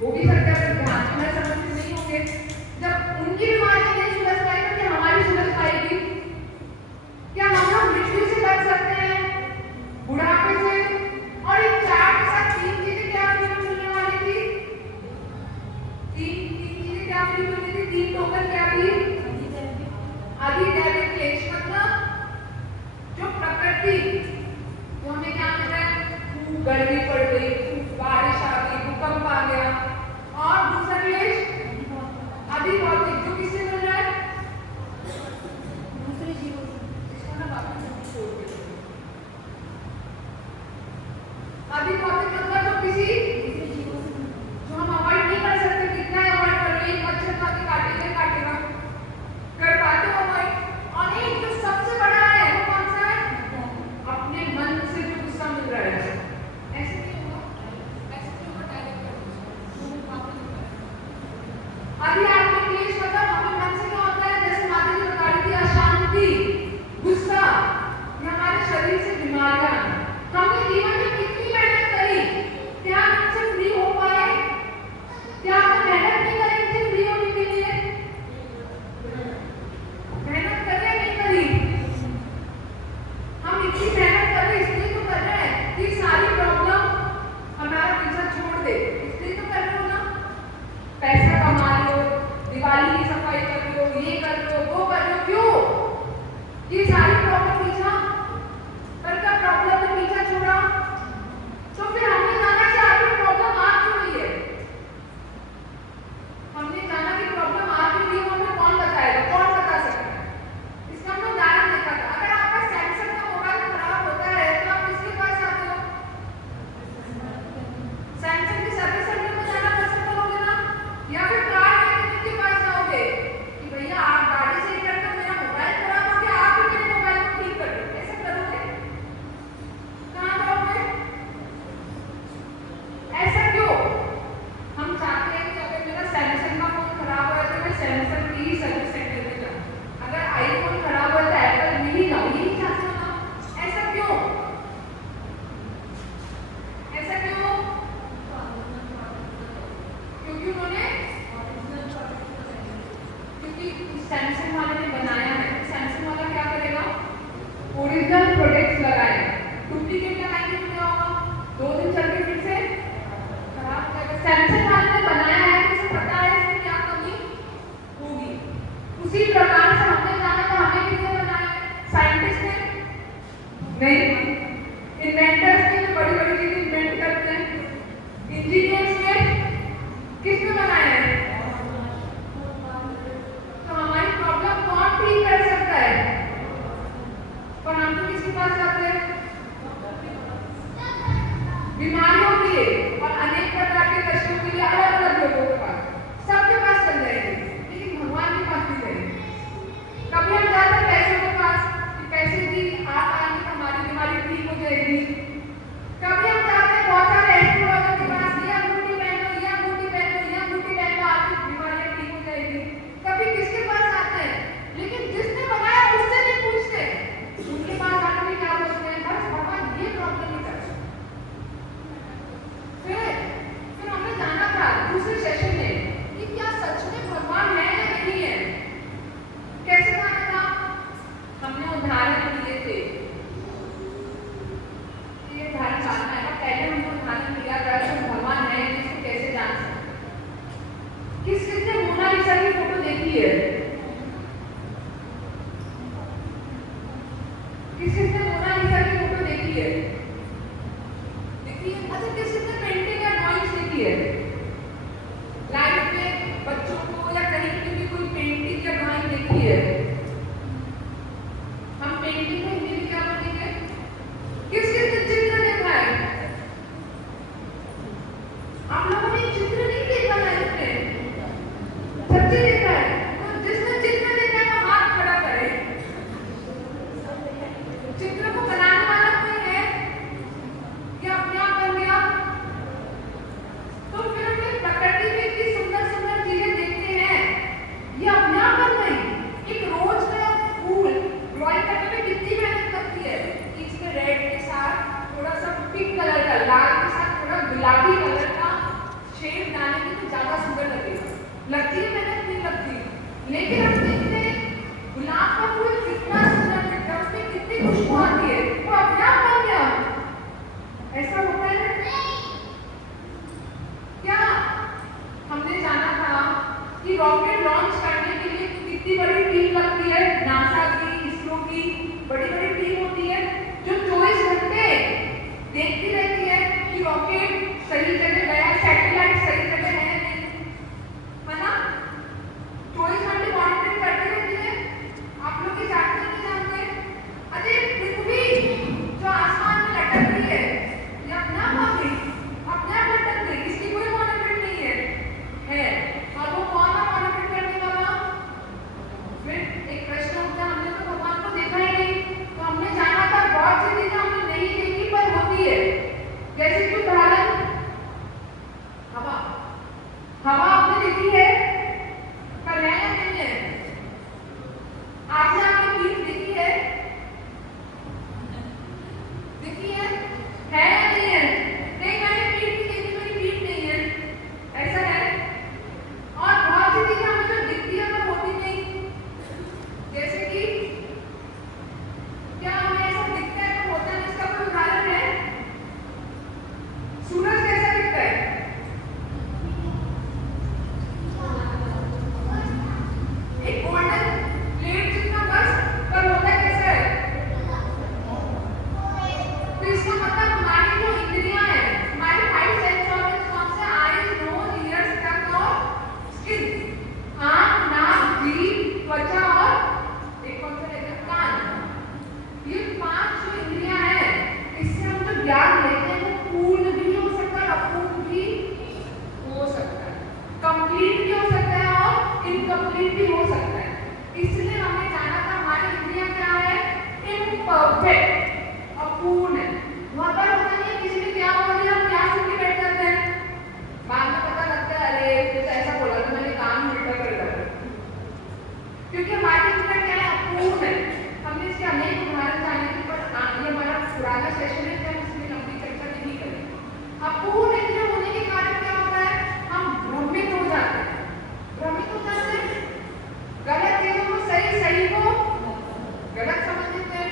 वो भी सकता है, ध्यान से मैं समझते नहीं होंगे। जब उनकी बीमारी नहीं सुलझ पाई तो क्या हमारी सुलझ पाएगी? क्या हम लोग मृत्यु से बच सकते हैं, बुढ़ापे से? और इन चार के साथ तीन चीजें क्या फ्री में मिलने वाली थी? तीन तीन चीजें क्या फ्री में मिलती थी? तीन टोकन क्या थी? अधिदैविक क्लेश, मतलब जो प्रकृति, जो हमें क्या मिल रहा है? खूब गर्मी पड़ गई, खूब बारिश आ गई, भूकंप आ गया। और दूसरा क्लेश अधिभौतिक, जो किससे मिल रहा है? दूसरे जीवों से। इसको ना वापस छोड़ दे। अधिभौतिक मतलब जो किसी जीवों से, जो हम अवॉइड नहीं कर सकते, कितना अवॉइड कर रहे हैं, मच्छर का भी काटेगा, कर पाते हो अवॉइड? और एक जो सबसे बड़ा है वो कौन सा है? अपने मन से जो गुस्सा मिल रहा है। ऐसे नहीं होगा, ऐसे क्यों बताएगा? आध्यात्मिक क्लेश मतलब हमें मन से क्या होता है? जैसे माता जी बता रही थी, अशांति, गुस्सा, ये हमारे शरीर से बीमारियां। हमने जीवन में कितनी मेहनत करी, क्या हम इनसे फ्री हो पाए? क्या आपने मेहनत नहीं करी इनसे फ्री होने के लिए? मेहनत कर रहे नहीं करी? हम इतनी मेहनत कर रहे इसलिए तो कर रहे हैं कि सारी प्रॉब्लम हमारा पीछा छोड़ दे, इसलिए तो कर रहे हो ना। पैसा कमा लो, दिवाली की सफाई कर लो, ये कर लो, वो कर लो, क्यों? ये सारी प्रॉब्लम पीछा पर क्या प्रॉब्लम ने पीछा छोड़ा? तो फिर हमने जाना कि आखिर प्रॉब्लम आ क्यों रही है? हमने जाना कि प्रॉब्लम आ क्यों रही है, हमें कौन बताएगा, कौन बता सकता है? इसका हमने उदाहरण देखा था। अगर आपका सैमसंग का मोबाइल खराब होता है तो आप किसके पास जाते हो? सैमसंग की सर्विस सेंटर में जाना पसंद करोगे ना, या फिर कार मैकेनिक के पास जाओगे कि भैया आप गाड़ी सही कर दो, मेरा मोबाइल खराब हो गया, आप ही मेरे मोबाइल को ठीक कर दो? ऐसा करोगे? कहाँ जाओगे? ऐसा क्यों? हम चाहते हैं कि अगर मेरा सैमसंग का फोन खराब हो तो मैं सैमसंग की ही सर्विस सेंटर में जाऊँ, अगर आईफोन खराब हो तो एप्पल में ही जाऊँ, यही चाहते हो ना? ऐसा क्यों? ऐसा क्यों? क्योंकि उन्होंने, क्योंकि सैमसंग वाले ने बनाया है। सैमसंग वाला क्या करेगा? ओरिजिनल प्रोडक्ट्स लगाएगा, डुप्लीकेट लगाएंगे तो क्या होगा? 2 दिन चल के फिर से खराब हो जाएगा। सैमसंग वाले ने बनाया है, उसे पता है इसमें क्या कमी होगी। उसी प्रकार से हमने जाना तो हमें किसने बनाया है? साइंटिस्ट ने नहीं, इन्वेंटर्स ने, बड़ी बड़ी चीजें इन्वेंट करते हैं। इंजीनियर्स ने किसने बनाया है? तो हमारी प्रॉब्लम कौन ठीक कर सकता है? पर हम तो किसके पास जाते हैं? बीमारियों के लिए और अनेक प्रकार के कष्टों के लिए अलग अलग लोगों के पास, सबके पास चल जाएंगे, लेकिन भगवान के पास नहीं जाएंगे। कभी हम जाते हैं पैसों के पास कि पैसे दी आप आएंगे तो हमारी बीमारी ठीक हो जाएगी। कभी हम जाते हैं बहुत सारे एस्ट्रोलॉजर के पास, ये अंगूठी पहनो, ये अंगूठी पहनो, ये अंगूठी पहनो, आपकी बीमारियां ठीक हो जाएगी। कभी किसके पास आते हैं? लेकिन जिसने बनाया उससे नहीं पूछते, उनके पास आने में क्या बोलते हैं? बस भगवान ये प्रॉब्लम नहीं कर। फिर हमने जाना था दूसरे सेशन में कि क्या सच में भगवान है या नहीं है? कैसे जाना था? हमने उदाहरण दिए थे, ये उदाहरण जानना है। पहले हमने उदाहरण दिया था कि भगवान है, इसको कैसे जान सकते? किसने मोनालिसा की फोटो देखी है? किसने मोनालिसा की फोटो देखी है? देखी है? अच्छा, किसने पेंटिंग या ड्राइंग्स देखी है? लाइफ में बच्चों को या कहीं पे भी कोई पेंटिंग या ड्राइंग देखी है? हम पेंटिंग को हिंदी में क्या बोलेंगे? किसने चित्र देखा है? आप लोगों ने चित्र नहीं देखा लाइफ में? सच्ची देखा है? तो जिसने चित्र देखा है वो हाथ खड़ा करे। चित्र को बनाने वाला कोई है? लेकिन हम देखते हैं गुलाब का फूल कितना सुंदर दिखता है, उसमें कितनी खुशबू आती है, वो अपने आप बन गया। ऐसा होता है क्या? हमने जाना था कि रॉकेट लॉन्च करने के लिए कितनी बड़ी टीम लगती है, नासा की, इसरो की बड़ी बड़ी टीम होती है जो 24 घंटे देखती रहती है कि रॉकेट सही जगह गया, सैटेलाइट सही जगह है ना? 24 घंटे मॉनिटरिंग करती रहती है। आप लोग ये जानते नहीं जानते? अरे पृथ्वी जो आसमान में लटक रही है, ये अपने आप आ गई, अपने आप लटक गई, इसकी कोई मॉनिटरिंग नहीं है। और वो कौन है मॉनिटरिंग करने वाला? फिर एक प्रश्न उठता है, हमने तो भगवान को देखा ही नहीं, तो हमने जाना था बहुत सी चीजें हमने नहीं देखी पर होती है। जैसे कि उदाहरण हवा, हवा आपने देखी है पर है या नहीं है? आपने आपकी पीठ देखी है? देखी है या नहीं है? नहीं, मैंने पीठ नहीं देखी, मेरी पीठ नहीं है, ऐसा है। और बहुत सी चीजें हमें जो दिखती है पर होती नहीं, जैसे कि क्या हमें ऐसा दिखता है पर होता नहीं, इसका कोई उदाहरण है? सूरज कैसा दिखता है? एक गोल्डन प्लेट जितना बस, पर होता कैसा है? तो इसका मतलब हमारी जो इंद्रियां हैं, हमारे 5 सेंस ऑर्गन्स कौन से? आईज, नोज, ईयर्स, टंग और स्किन। आंख, नाक, जीभ, त्वचा और एक कौन सा रहेगा? कान। ये 5 जो इंद्रियां हैं, इससे हम जो ज्ञान लेते हैं वो पूर्ण भी हो सकता है, अपूर्ण भी हो सकता है, कंप्लीट भी हो सकता है और इनकम्प्लीट भी हो सकता है। इसलिए हमने जाना था हमारी इंद्रियां क्या है? इम्परफेक्ट, अपूर्ण है। वहां पर होता नहीं है किसी ने क्या बोल दिया, हम क्या सुन के बैठ जाते हैं, बाद में पता लगता है अरे तो ऐसा बोला तो मैंने काम उल्टा कर दिया, क्योंकि हमारी इंद्रियां क्या है? अपूर्ण है। हमने इसके अनेक उदाहरण जाने थे पर ये हमारा पुराना सेशन है, हम इसमें लंबी चर्चा नहीं करेंगे। अपूर्ण इंद्रिय होने के कारण क्या होता है? हम भ्रमित हो जाते हैं। भ्रमित हो जाते हैं, गलत चीजों को सही को गलत समझ लेते हैं,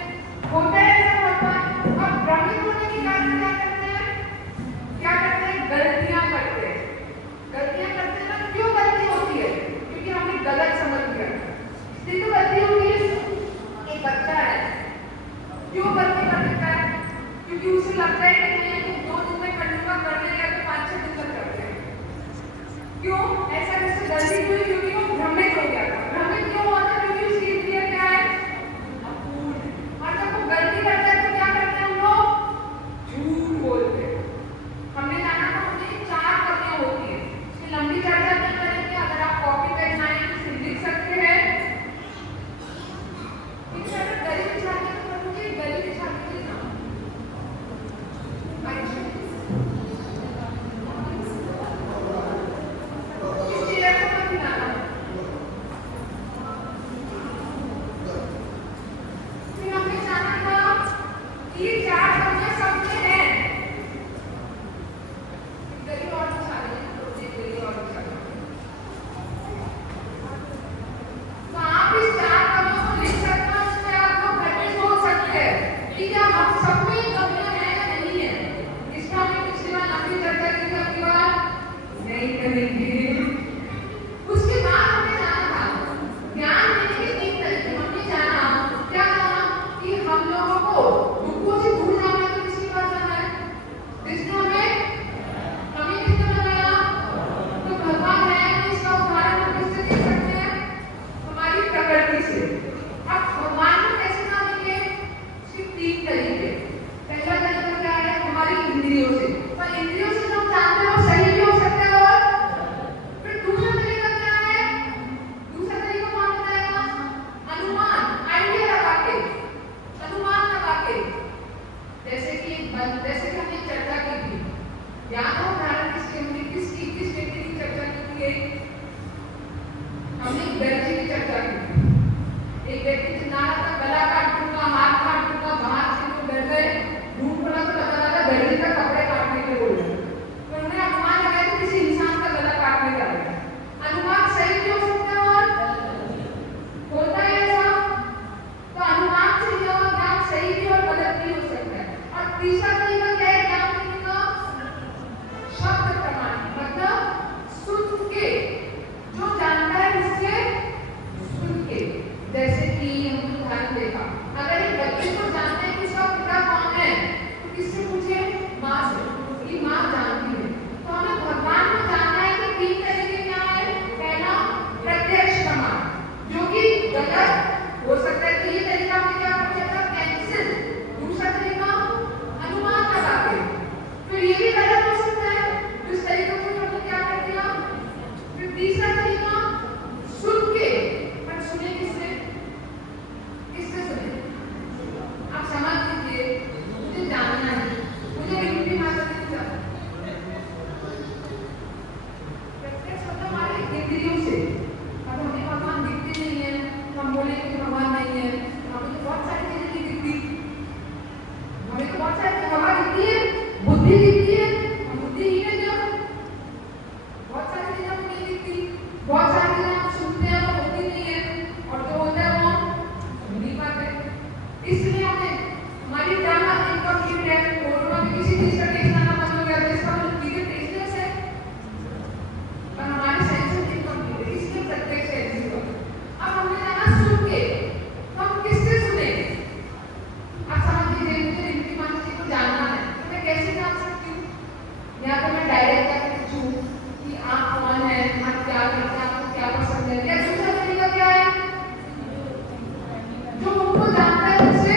होता है ऐसा होता है। अब भ्रमित होने के कारण क्या करते हैं? गलतियां करते हैं। गलतियां करते हैं ना, क्यों गलती होती है? क्योंकि हमने गलत समझ लिया। इसलिए तो गलती होती है। एक बच्चा है, क्यों गलती कर देता है? क्योंकि उसे लगता है कि मैं 2 दिन में कर लूंगा, कर लेगा तो 5-6 दिन तक करते हैं। क्यों ऐसा उससे गलती हुई? क्योंकि वो भ्रमित हो गया था। भ्रमित क्यों हुआ था? क्योंकि उसकी इंद्रियां क्या है? अपूर्ण। और जब वो गलती करता है तो क्या करते हैं हम लोग? झूठ बोलते हैं। हमने जाना था उसमें 4 कमियां होती है, इसकी लंबी चर्चा नहीं करेंगे। अगर आप कॉपी पेन लाएं तो लिख सकते हैं। गली बिछा के तो मुझे गली बिछा के ना तीसरा तरीका क्या है ज्ञान देने का? शब्द प्रमाण, मतलब सुन के, जो जानता है उससे सुन के। जैसे कि हम उदाहरण देखा, अगर एक बच्चे को जानना है कि उसका पिता कौन है तो किससे पूछे? माँ से, कि माँ जानती है। तो हमें भगवान को जानना है कि तीन तरीके क्या है? पहला प्रत्यक्ष प्रमाण, जो कि गलत हो सकता है कि ये तरीका हमें क्या कर सकता है? कैंसिल। दूसरा तरीका अनुमान लगा के, फिर ये भी गलत हो सकता है, इस तरीके को हमने क्या कर दिया? फिर तीसरा तरीका सुन के, पर सुने किससे? किससे सुने? आप समझ लीजिए, मुझे जानना है, मुझे रिंकी माता से जानना है। प्रत्यक्ष मतलब हमारे इंद्रियों से। अब हमें भगवान दिखते नहीं है, हम बोले कि भगवान नहीं है, हमें तो बहुत सारी चीजें नहीं दिखती, हमें तो बहुत सारी हवा दिखती है, बुद्धि दिखती है, हम बुद्धिहीन है क्या? बहुत सारी चीजें हमें नहीं दिखती, बहुत सारी चीजें हम सुनते हैं वो होती नहीं है, और जो होता है वो सुन नहीं पाते। इसलिए हमें हमारी जाना इनकम्प्लीट है। कोरोना में किसी चीज का टेस्ट आना बंद हो गया तो इसका मतलब चीजें टेस्टलेस है, पर हमारे सेंसेस इनकम्प्लीट है, इसलिए प्रत्यक्ष सेंस होगा। अब हमने जाना सुन के, तो हम किससे सुने? आप समझ लीजिए, मुझे रिंकी माता जी को जानना है, तो मैं कैसे जान सकती हूँ? या तो मैं डायरेक्ट जाकर पूछूं कि आप कौन हैं, आप क्या करते हैं, आपको क्या पसंद है, या दूसरा तरीका क्या है? जो उनको जानता है उनसे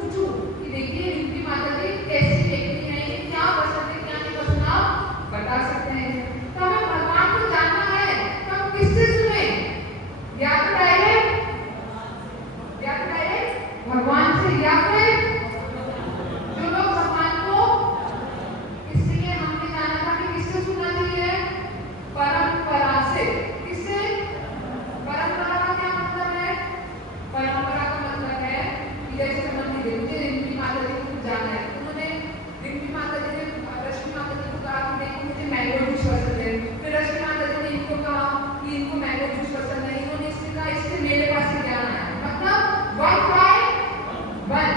पूछूं कि देखिए रिंकी माता जी कैसी व्यक्ति है, ये क्या पसंद है, क्या नहीं पसंद, आप बता सकते हैं। तो हमें भगवान को जानना है तो हम किससे सुने? या तो डायरेक्ट भगवान से, या फिर जो लोग भगवान को, इसलिए हमने जाना था कि किससे सुनना चाहिए? परंपरा से। किससे? परंपरा का क्या मतलब है? परंपरा का मतलब है कि जैसे समझ लीजिए, मुझे रिंकी माता जी को जाना है, उन्होंने रिंकी माता जी ने रश्मि माता जी को कहा कि देखो मुझे मैंगो जूस पसंद है, फिर रश्मि माता जी ने इनको कहा कि इनको मैंगो जूस पसंद है, इन्होंने इससे कहा इससे मेरे पास से ज्ञान आया, मतलब वन बाय वन।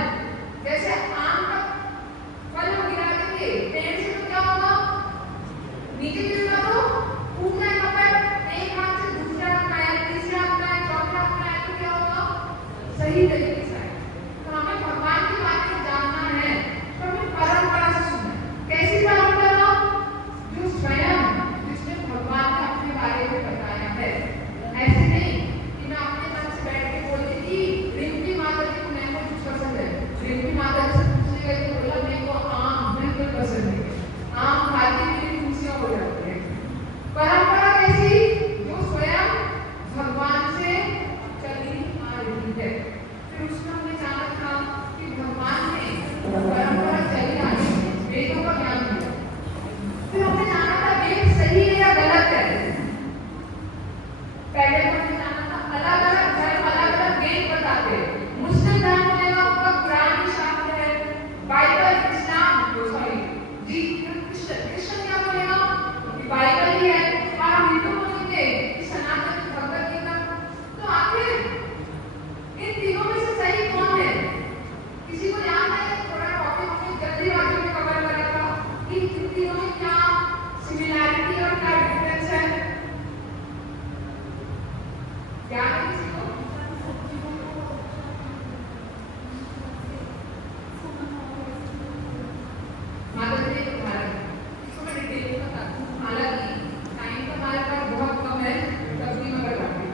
जैसे आम का फल हम गिरा देंगे पेड़ से तो क्या होगा? नीचे गिरेगा तो फूट जाएगा, पर एक हाथ से दूसरा हाथ आया, तीसरा हाथ आया, चौथा हाथ आया तो क्या होगा? सही तरीके से आएगा। तो हमें भगवान की बातें जानना है तो हमें परंपरा से सुनना है। कैसी परंपरा? जो स्वयं, जिसने भगवान ने अपने बारे में बताया है। ऐसे नहीं कि मैं अपने मन से बैठ के बोलती कि रिंकी माता जी को मैंगो जूस पसंद है, रिंकी माता जी से पूछने गई तो बोला मेरे को आम बिल्कुल पसंद है, आम खाती मेरी खुशियां हो जाती है। परंपरा कैसी? जो स्वयं भगवान से चली आ रही है। फिर उसमें हमने जाना था कि भगवान ने परंपरा चली आ रही है, वेदों का ज्ञान दिया। फिर हमने जाना था वेद सही है या गलत है। पहले हमने जाना था अलग अलग धर्म अलग अलग वेद बताते हैं। मुस्लिम धर्म बोलेगा उनका कुरान ही शास्त्र है, बाइबल इस्लाम सॉरी जी क्रिश्चियन क्या बोलेगा कि बाइबल ही है, और हम हिंदू बोलेंगे कि सनातन भगवद गीता। तो आखिर इन तीनों में से सही कौन है? किसी को याद है? थोड़ा टॉपिक हमने जल्दीबाजी में कवर करा था कि इन तीनों में क्या सिमिलैरिटी और क्या डिफरेंस है? क्या है किसी को? माता जी ने उदाहरण, इसको मैं डिटेल में बताती हूँ, हालांकि टाइम तो हमारे पास बहुत कम है, तब भी मैं बताती हूँ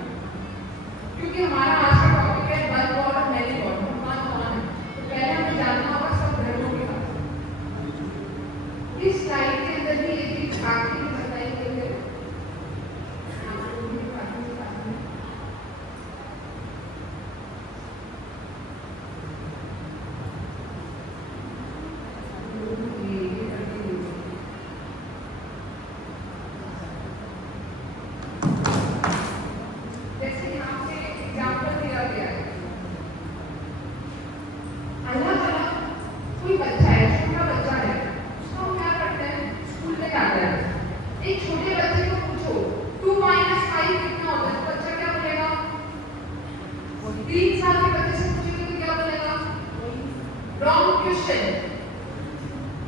क्योंकि हमारा आज का टॉपिक है वन गॉड और मैनी गॉड, भगवान कौन है। तो पहले हमें जानना होगा सब धर्मों के बारे में। इस स्लाइड के अंदर भी एक चीज आखिरी में बताई गई है, जैसे यहाँ पे एग्जाम्पल दिया गया है, अलग अलग कोई बच्चा है, छोटा बच्चा है, उसको हम क्या करते हैं? स्कूल में जाते हैं। एक छोटे बच्चे को पूछो 2 - 5 कितना होता है, तो बच्चा क्या बोलेगा? 3 साल के बच्चे से पूछेंगे तो क्या बोलेगा? रॉन्ग क्वेश्चन,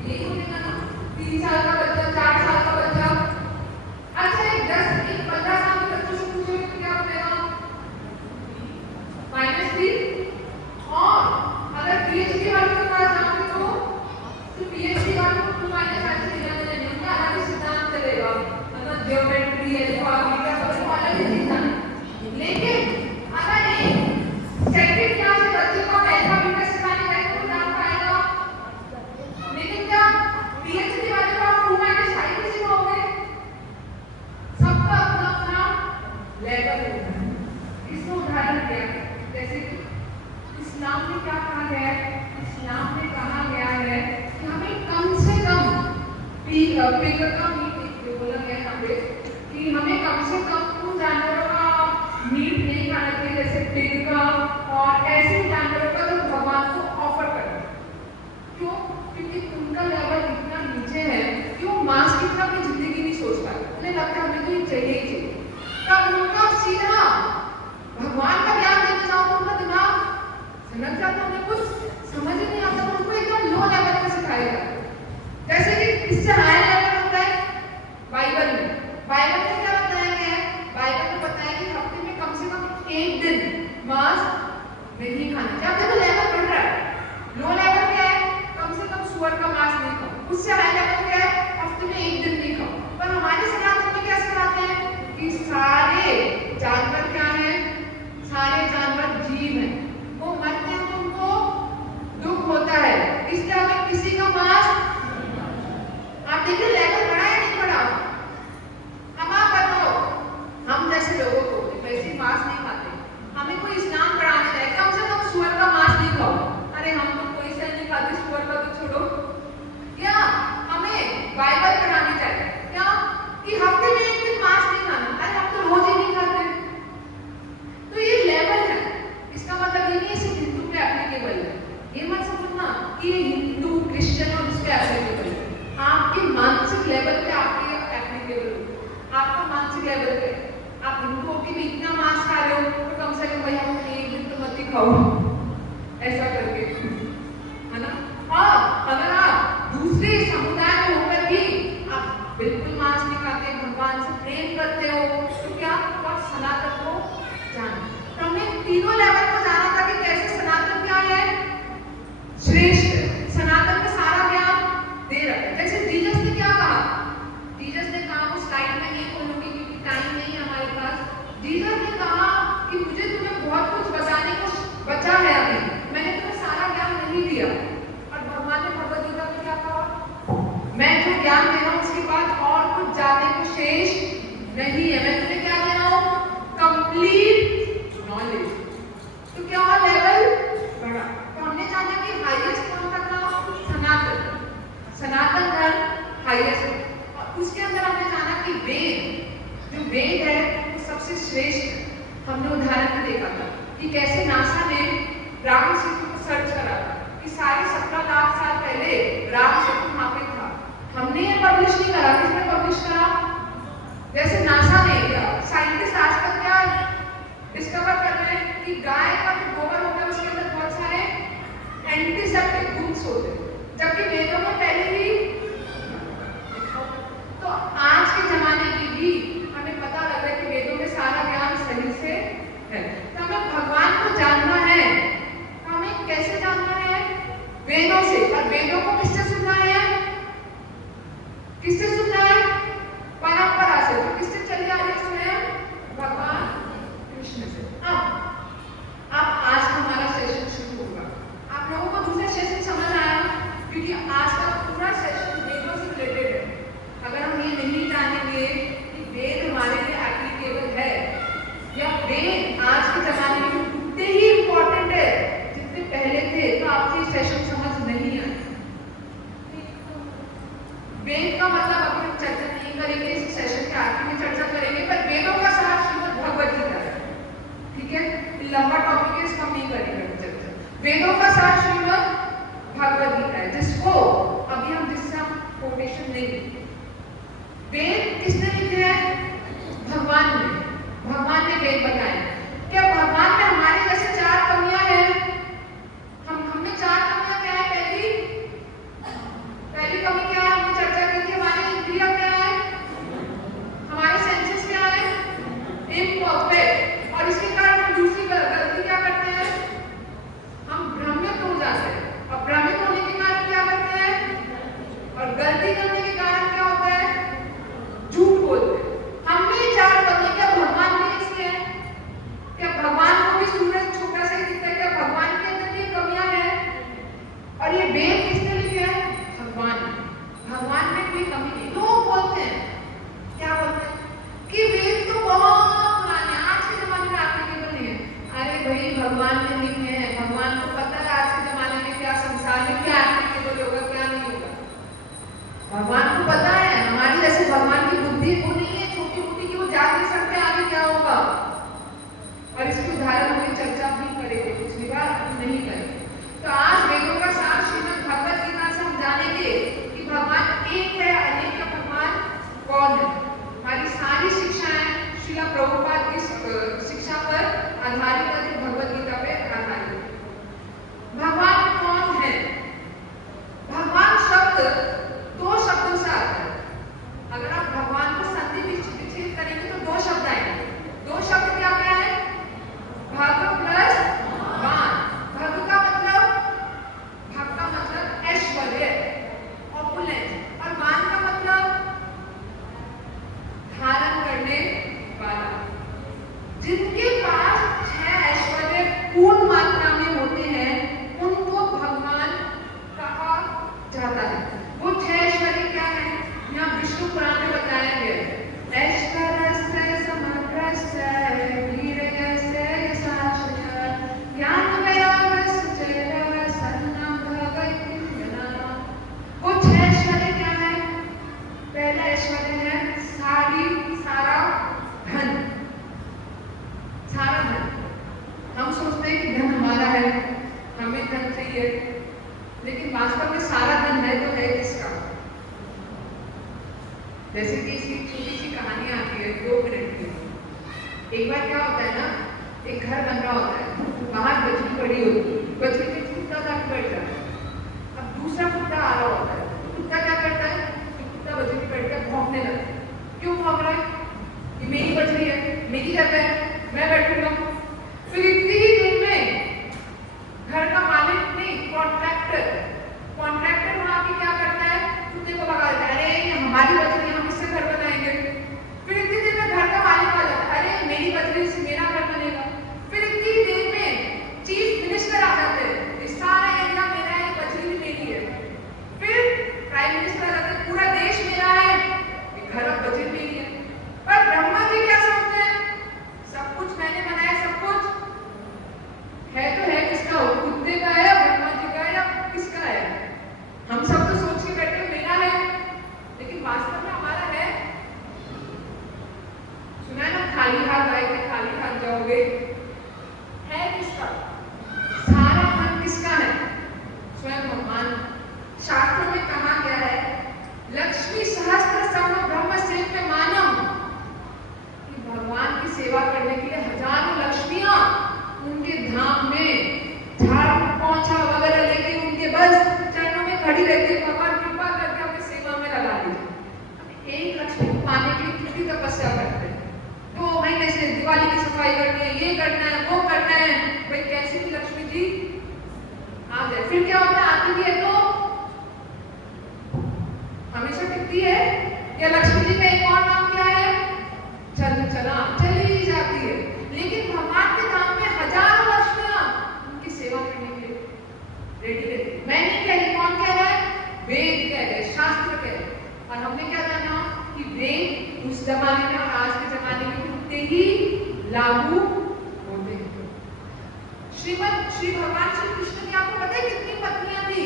यही बोलेगा ना, 3 साल का बच्चा, 4 साल का बच्चा, अच्छा एक 10 एक 15 साल के बच्चों से पूछोगे तो क्या बोलेगा? -3। और अगर पीएचडी वालों के पास जाओगे तो पीएचडी वालों को -5 से लेना नहीं, उनका अलग सिद्धांत चलेगा, मतलब ज्योमेट्री अल्फा बीटा सब अलग ही सिद्धांत। लेकिन अगर एक सेकंड क्लास के बच्चे को अल्फा बीटा सिखाने जाए तो जान पाएगा, लेकिन क्या पीएचडी वाले को आप 2-5 से सिखाओगे? सबका अपना अपना लेवल होता है। इसका उदाहरण क्या है? जैसे कि इस्लाम में क्या कहा गया है? इस्लाम में कहा गया है कि हमें कम से कम पिग का मीट बोला गया है यहाँ पे, कि हमें कम से कम उन जानवरों का मीट नहीं खाना चाहिए जैसे पिग का और ऐसे जानवरों का जो भगवान को ऑफर करें। क्यों? क्योंकि उनका लेवल इतना नीचे है कि वो मांस की तरह अपनी जिंदगी नहीं सोच पाए, उन्हें लगता है हमें तो ये चाहिए ही चाहिए। तब उनका सीधा भगवान का ज्ञान देने जाओ तो उनका दिमाग समझ जाता, उन्हें कुछ समझ ही नहीं आता, उनको एकदम लो लेवल का सिखाएगा। जैसे कि इससे हाई लेवल होता है बाइबल में। बाइबल में क्या बताया गया है? बाइबल में बताया कि हफ्ते में कम से कम 1 दिन मांस नहीं खाना चाहिए। अब देखो लेवल बढ़ रहा है। लो लेवल क्या है? कम से कम सुअर का मांस नहीं खाओ। उससे हाई लेवल क्या है? हफ्ते में 1 दिन नहीं खाओ। पर हमारे सनातन में क्या सिखाते हैं कि सारे जानवर क्या है? सारे जानवर जीव हैं, वो मरते हैं तो उनको दुख होता है, इसलिए हमें किसी का मांस, आप देखिए लेवल बढ़ा या नहीं बढ़ा? अब आप बताओ, हम जैसे लोगों को वैसे मांस नहीं खाते, हमें कोई इस्लाम पढ़ाने जाए कम से कम सुअर का मांस नहीं खाओ, अरे हम तो कोई से नहीं खाते, सुअर का तो छोड़ो। या हमें बाइबल पढ़ानी चाहिए क्या कि हफ्ते में 1 दिन मांस नहीं खाना, अरे हम तो रोज ही नहीं खाते। तो ये लेवल है, इसका मतलब ये नहीं सिर्फ हिंदू पे एप्लीकेबल है, ये मत समझना कि ये हिंदू क्रिश्चियन और उस पे एप्लीकेबल है। आपके मानसिक लेवल पे आपके एप्लीकेबल हो, आपका मानसिक लेवल पे आप हिंदू होके भी इतना मांस खा रहे हो तो कम से कम भाई हम 1 दिन तो मत ही खाओ, ऐसा करके, है ना? हाँ, अगर आप दूसरे समुदाय में होकर भी आप बिल्कुल मांस नहीं खाते, भगवान से प्रेम करते हो, तो क्या आप सनातन को जान। तो हमें तीनों लेवल को जाना था कि कैसे सनातन क्या है? श्रेष्ठ। सनातन में सारा ज्ञान दे रहा है। जैसे जीसस ने क्या कहा? जीसस ने कहा, उस स्लाइड में नहीं खोलूंगी क्योंकि टाइम नहीं है हमारे पास। जीसस ने कहा कि मुझे तुम्हें बहुत कुछ बताने को बचा है, अभी मैंने तुम्हें सारा ज्ञान नहीं दिया। और भगवान ने भगवद गीता में क्या कहा? मैं जो ज्ञान दे रहा हूँ उसके बाद और कुछ जानने को शेष नहीं है, मैं तुम्हें क्या दे रहा हूँ? Complete knowledge. तो क्या लेवल बढ़ा? तो हमने जाना कि हाईएस्ट कौन सा था? सनातन, सनातन धर्म हाईएस्ट। और उसके अंदर हमने जाना कि वेद, जो वेद है वो सबसे श्रेष्ठ है। हमने उदाहरण में देखा था कि कैसे नासा ने राम सेतु को सर्च करा था कि साढ़े 17 लाख साल पहले राम सेतु वहां पे था। हमने ये पब्लिश नहीं करा, किसने पब्लिश करा? जैसे नासा ने किया। साइंटिस्ट आज तक क्या डिस्कवर कर रहे हैं कि गाय का जो गोबर होता है उसके अंदर बहुत सारे एंटीसेप्टिक गुड्स होते हैं, जबकि वेदों में पहले ही। तो आज के जमाने में भी हमें पता लग रहा है कि वेदों में सारा ज्ञान सही से है। तो हमें भगवान को जानना है, तो हमें कैसे जानना है? वेदों से। और वेदों को किससे सुनना है? किससे सुनना है? परंपरा से। तो किससे चली आ रही है? भगवान कृष्ण से। अब आज हमारा सेशन शुरू होगा। आप लोगों को दूसरा सेशन समझ आया? क्योंकि आज का पूरा सेशन वेदों से रिलेटेड है। अगर हम ये नहीं जानेंगे कि वेद हमारे लिए एप्लीकेबल है या वेद आज के जमाने में उतने ही इम्पोर्टेंट है जितने पहले थे, तो आपको ये सेशन समझ नहीं आए। वेद का मतलब अभी हम चर्चा नहीं करेंगे, इस सेशन के आखिर में चर्चा करेंगे, पर वेदों का सार श्रीमद् भगवद गीता है। ठीक है, लंबा टॉपिक है, इसका हम नहीं करेंगे चर्चा। वेदों का सार श्रीमद् भगवद गीता है, जिसको अभी हम कोटेशन नहीं लिखे। वेद किसने लिखे हैं? भगवान ने। भगवान ने वेद बताए। क्या भगवान में हमारे जैसे 4 कमियां हैं? हमने 4 कमियां क्या है? पहली लेकिन वास्तव में सारा धन है तो है किसका? जैसे कि इसकी छोटी सी कहानी आती है 2 मिनट की। एक बार क्या होता है ना, एक घर बन रहा होता है, बाहर बजरी पड़ी होती है, बजरी में कुत्ता जाके बैठ जाता है। अब दूसरा कुत्ता आ रहा होता है, कुत्ता क्या करता है कि कुत्ता बजरी पे बैठ कर भौंकने लगता है। क्यों भौंक रहा है? ये मेरी बजरी है, मेरी जगह है, मैं बैठूंगा। फिर इतनी ही देर में घर का मालिक नहीं, कॉन्ट्रैक्टर वहां के क्या करता है, कुत्ते को भगा देता है, अरे ये हमारी बजरी, हम इससे घर बनाएंगे। फिर इतनी देर में घर का मालिक आ जाता है, अरे मेरी बजरी से मेरा घर बनेगा। फिर इतनी देर में चीफ मिनिस्टर आ जाते हैं, ये सारा एरिया मेरा है, बजरी भी मेरी है। फिर प्राइम मिनिस्टर आ जाते हैं, पूरा देश मेरा है, ये घर अब बजरी मेरी है। पर ब्रह्मा जी क्या सोचते हैं, सब कुछ मैंने बनाया, सब कुछ है तो है किसका हो, कुत्ते का है, ब्रह्मा जी का है या किसका है? हम सब तो सोच के बैठे मेरा है, लेकिन वास्तव में हमारा है। सुना है ना, खाली हाथ आए थे खाली हाथ जाओगे, है किसका? सारा धन किसका है? स्वयं भगवान। शास्त्रों में कहा गया है, लक्ष्मी सहस्त्र सम ब्रह्म सेव्य मानव, कि भगवान की सेवा करने के लिए हजारों लक्ष्मियां उनके धाम में झाड़ू पोंछा वगैरह लेके उनके बस चरणों में खड़ी रहती है, भगवान कृपा करके हमें सेवा में लगा दीजिए। एक लक्ष्मी को पाने के लिए कितनी तपस्या करते हैं, 2 महीने से दिवाली की सफाई करनी है, ये करना है, वो करना है। भाई कैसी भी लक्ष्मी जी आ जाए, फिर क्या होता है, आती भी है तो हमेशा टिकती है, या लक्ष्मी जी का एक और नाम क्या है, चली जाती है। लेकिन भगवान के धाम में हजारों लक्ष्मियां उनकी सेवा करने के लिए रेडी रहती। मैं नहीं कह रही, कौन कह रहा है? वेद कह रहे, शास्त्र कह रहे। और हमने क्या जाना कि वेद उस जमाने में और आज के जमाने में उतने ही लागू होते हैं। श्री भगवान श्री कृष्ण की आपको पता है कितनी पत्नियां थी?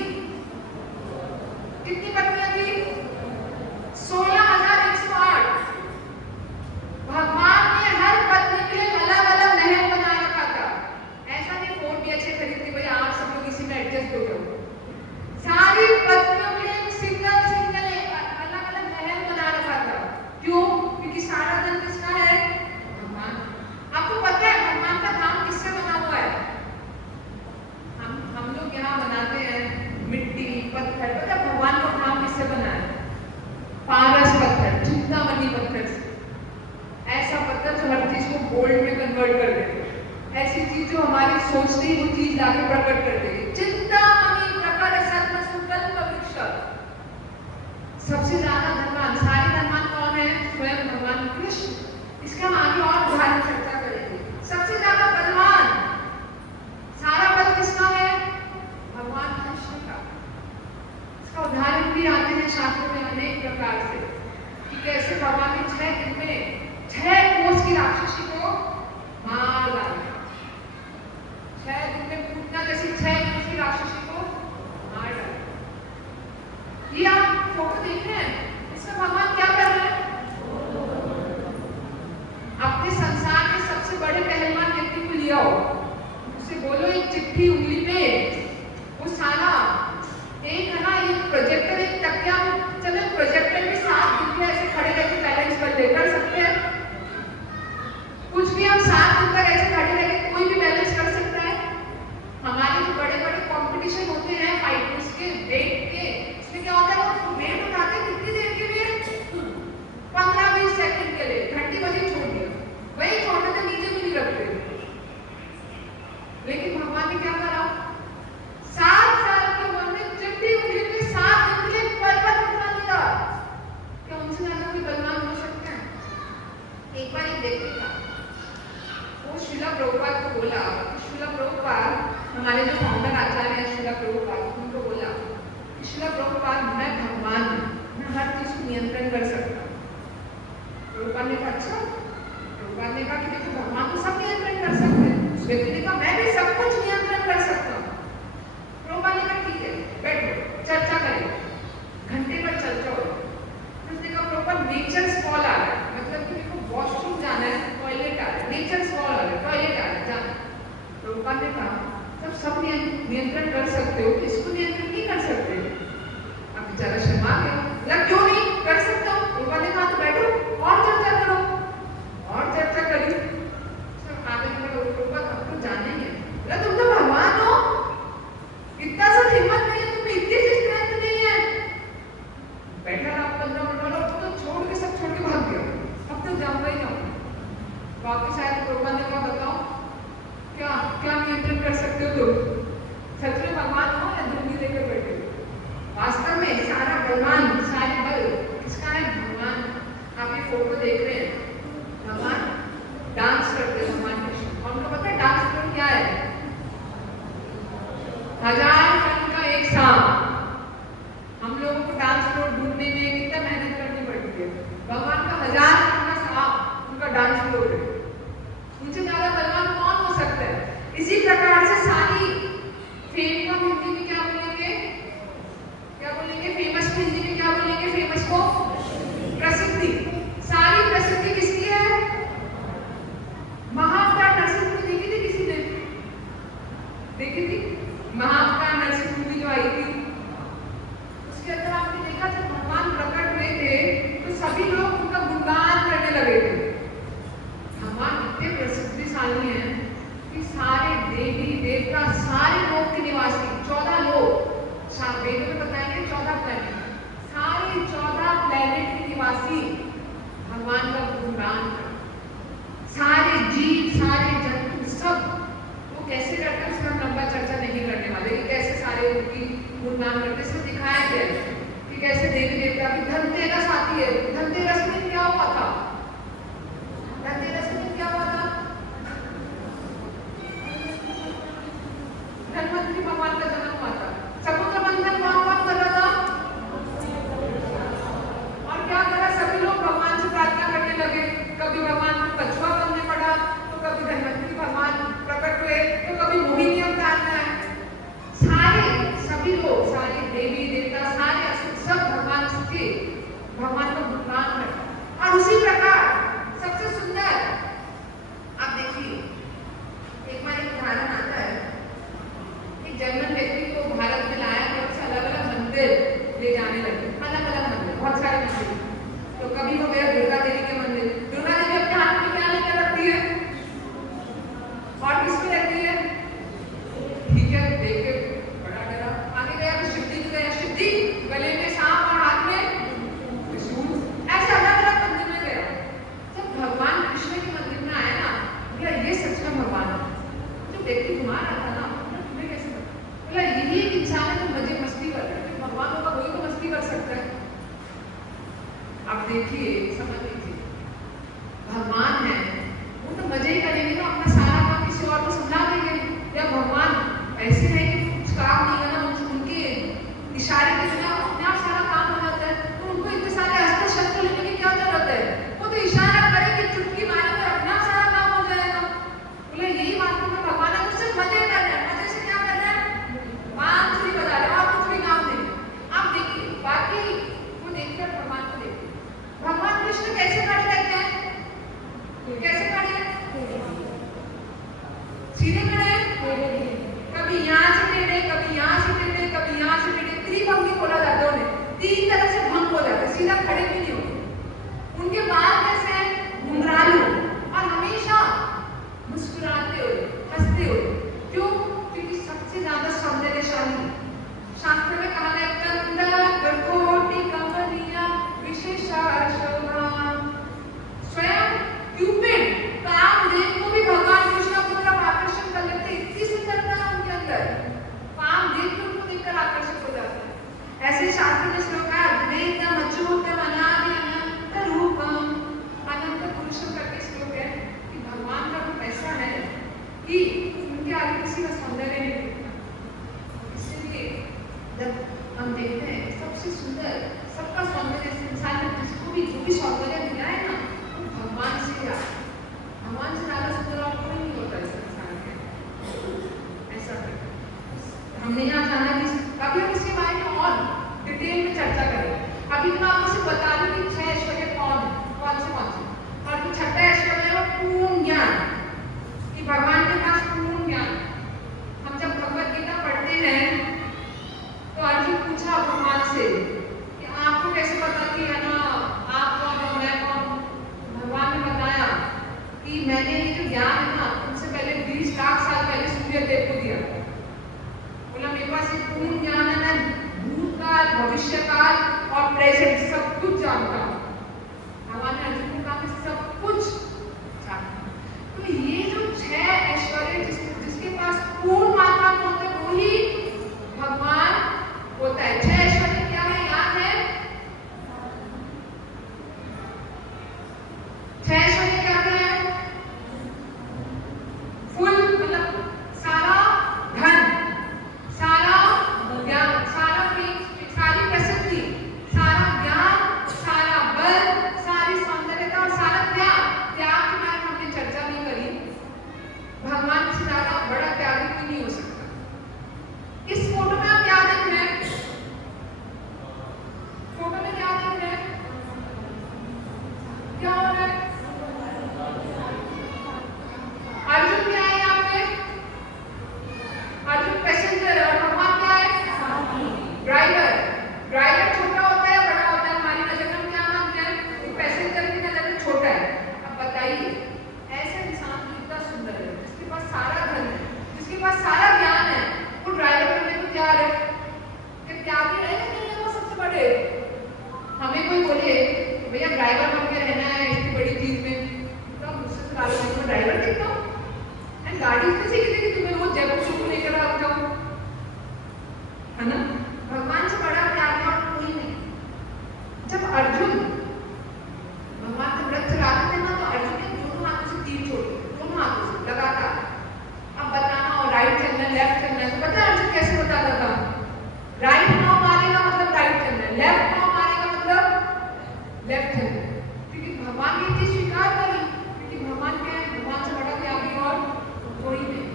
कितनी पत्नियां थी? 16,108। भगवान ने हर पत्नी के लिए अलग अलग महल बना रखा था। ऐसा नहीं फोन भी अच्छे खरीदते भाई आप सब लोग इसी में एडजस्ट हो जाओ। सारी पत्नियों के लिए सिंगल अलग अलग महल बना रखा था। क्यों? क्योंकि सारा धन किसका है? भगवान। आपको पता है भगवान का धाम किससे बना हुआ है? हम लोग यहाँ बनाते हैं मिट्टी पत्थर, पता भगवान का धाम किससे बना है? पारस पत्थर, चिंतामणि पत्थर से। ऐसा पत्थर जो हर चीज को गोल्ड में कन्वर्ट कर दे, ऐसी चीज जो हमारी सोचती वो चीज लाके प्रकट कर देगी। चिंतामणि प्रकट सत्व सुकल्प वृक्ष। सबसे ज्यादा धनवान, सारे धनवान कौन है? स्वयं भगवान कृष्ण। इसका हम आगे और उदाहरण चर्चा करेंगे। सबसे ज्यादा बलवान, सारा बल किसका है? भगवान कृष्ण का। इसका उदाहरण भी आते हैं शास्त्रों में अनेक प्रकार से, कि कैसे भगवान ने 6 दिन में 6 कोस की राक्षसी को मार डाला। 6 दिन में पूतना जैसी 6 कोस की राक्षसी को सभी लोग उनका गुणगान करने लगे थे। भगवान इतने प्रसिद्धिशाली हैं कि सारे देवी देवता, सारे लोक के निवासी 14 लोग, वेदों में बताएंगे 14 प्लेनेट, सारे 14 प्लेनेट के निवासी भगवान का गुणगान करते। सारे जीव, सारे जंतु, सब वो कैसे करते हैं उसमें हम लंबा चर्चा नहीं करने वाले, कैसे सारे उनकी गुणगान करते, सब दिखाया गया है कि कैसे देवी देवता की धनतेरस आती है। धनतेरस में क्या हुआ था? धनतेरस में क्या हुआ था? धनवंतरी भगवान का जन्म हुआ था। समुद्र मंथन कौन कर रहा था? और क्या करा? सभी लोग भगवान से प्रार्थना करने लगे। कभी भगवान को कछुआ बनने पड़ा, तो कभी धनवंतरी भगवान प्रकट हुए, तो कभी मोहिनी अवतार में आए। सभी लोग, सारे देवी देवता, सारे असुर, सब भगवान के भगवान का गुणगान करते। और उसी प्रकार सबसे सुंदर, आप देखिए, एक बार एक उदाहरण आता है, एक जर्मन व्यक्ति को भारत में लाया गया, उसे अलग अलग मंदिर ले जाने लगे, अलग अलग मंदिर, बहुत सारे मंदिर। तो कभी हो गया दुर्गा देवी के मंदिर। दुर्गा देवी अपने हाथ में क्या लेकर रखती है और किसमें रहती है? ठीक है, देख के बड़ा डरा। आगे गया तो शिव जी को गया, शिव जी गले में सांप और हाथ में त्रिशूल। ऐसे अलग अलग मंदिर में गया। जब भगवान कृष्ण के मंदिर में आया ना, बोला ये सच में भगवान है। जो व्यक्ति घुमा रहा था ना, तुम्हें कैसे पता? बोला यही एक इंसान है जो मजे मस्ती कर रहा है। भगवान का कोई तो मस्ती कर सकता है। आप देखिए, समझ लीजिए, भगवान है वो तो मजे ही करेंगे ना, अपना सारा काम किसी और को समझा देंगे। या भगवान ऐसे है कि कुछ काम नहीं करना, उनके इशारे के बिना अपने आप सारा काम हो जाता है। तो उनको इतने सारे अस्त्र शस्त्र लेने की क्या जरूरत है? वो तो इशारा करेंगे, चुटकी मारेंगे, अपने आप सारा काम हो जाएगा। बोले यही बात को भगवान है, उससे मजे कर रहे हैं। मजे से क्या कर रहे हैं? बांसुरी बजा रहे हैं, और कुछ भी काम नहीं। आप देखिए, बाकी वो देखकर भगवान को देखिए, भगवान कृष्ण कैसे खड़े रहते हैं? कैसे खड़े हैं? सीधे खड़े हैं, कभी यहाँ से टेढ़े, कभी यहाँ से टेढ़े, कभी यहाँ से टेढ़े। त्रिभंगी बोला जाता है उन्हें, 3 तरह से भंग हो जाता है, सीधा खड़े भी नहीं होते। उनके बाल कैसे हैं? घुंघरालू, और हमेशा मुस्कुराते हुए, हंसते हुए। क्यों? क्योंकि सबसे ज्यादा सौंदर्यशाली, शास्त्र में कहा गया कोटि कमनीय विशेषा शोभा। स्वयं क्यूपिड, कामदेव को भी भगवान कृष्ण की तरफ आकर्षण कर लेते। इतनी सुंदरता है उनके अंदर, कामदेव भी उनको देखकर आकर्षित हो जाते हैं। ऐसे शास्त्र में श्लोक है, द्वैतम अच्युतम अनादि अनंत रूपम, अनंत पुरुषम करके श्लोक है कि भगवान का रूप ऐसा है कि उनके आगे किसी का सौंदर्य नहीं दिखता। इसलिए जब हम देखते हैं सबसे सुंदर, सबका सौंदर्य संसार में जिसको भी जो भी सौंदर्य मिला है ना, वो भगवान से ही आता है। भगवान से ज्यादा सुंदर और कोई नहीं होता इस संसार में। ऐसा हमने यहाँ जाना कि अभी हम इसके बारे में और डिटेल में चर्चा करें। अभी मैं आपको सिर्फ बता दूं कि 6 ऐश्वर्य कौन से, और जो छठा ऐश्वर्य है वो पूर्ण ज्ञान, कि भगवान के पास पूर्ण ज्ञान। हम जब भगवत गीता पढ़ते हैं तो अर्जुन पूछा भगवान से कि आपको कैसे पता कि है ना आप कौन हो, मैं कौन? भगवान ने बताया कि मैंने ये जो ज्ञान है ना, तुमसे पहले 20 लाख साल पहले सूर्य देव को दिया। बोला मेरे पास एक पूर्ण ज्ञान है, मैं भूतकाल, भविष्यकाल और प्रेजेंट सब कुछ जानता हूँ। भगवान ने अर्जुन को कहा मैं सब कुछ जानता हूँ। तो ये जो 6 ऐश्वर्य जिसके पास पूर्ण मात्रा में होते हैं वही भगवान होता है। 6 ऐश्वर्य क्या है? याद है? 6 ऐश्वर्य क्या है? फुल मतलब सारा धन, सारा ज्ञान, सारा प्रेम, सारी प्रसिद्धि, सारा ज्ञान, सारा त्यागी है या नहीं है वो सबसे बड़े। हमें कोई बोले भैया ड्राइवर बन के रहना है इतनी बड़ी चीज में, तो हम मुझसे सवाल करेंगे मैं ड्राइवर दिखता हूँ एंड गाड़ी से सीखते कि तुम्हें रोज जयपुर शुरू लेकर आ जाओ, है ना। भगवान से बड़ा प्यार और कोई नहीं। जब अर्जुन भगवान से व्रत चलाते थे ना तो अर्जुन ने दोनों हाथों से तीर छोड़े, दोनों हाथों से लगातार। अब बताना और राइट चलना है लेफ्ट चलना है, तो पता है अर्जुन कैसे बताता था? राइट पाँव मारेगा मतलब राइट चलना है, लेफ्ट पाँव मारेगा मतलब लेफ्ट चलना है। क्योंकि भगवान ये चीज स्वीकार करी, क्योंकि भगवान क्या है, भगवान से बड़ा त्यागी और कोई नहीं।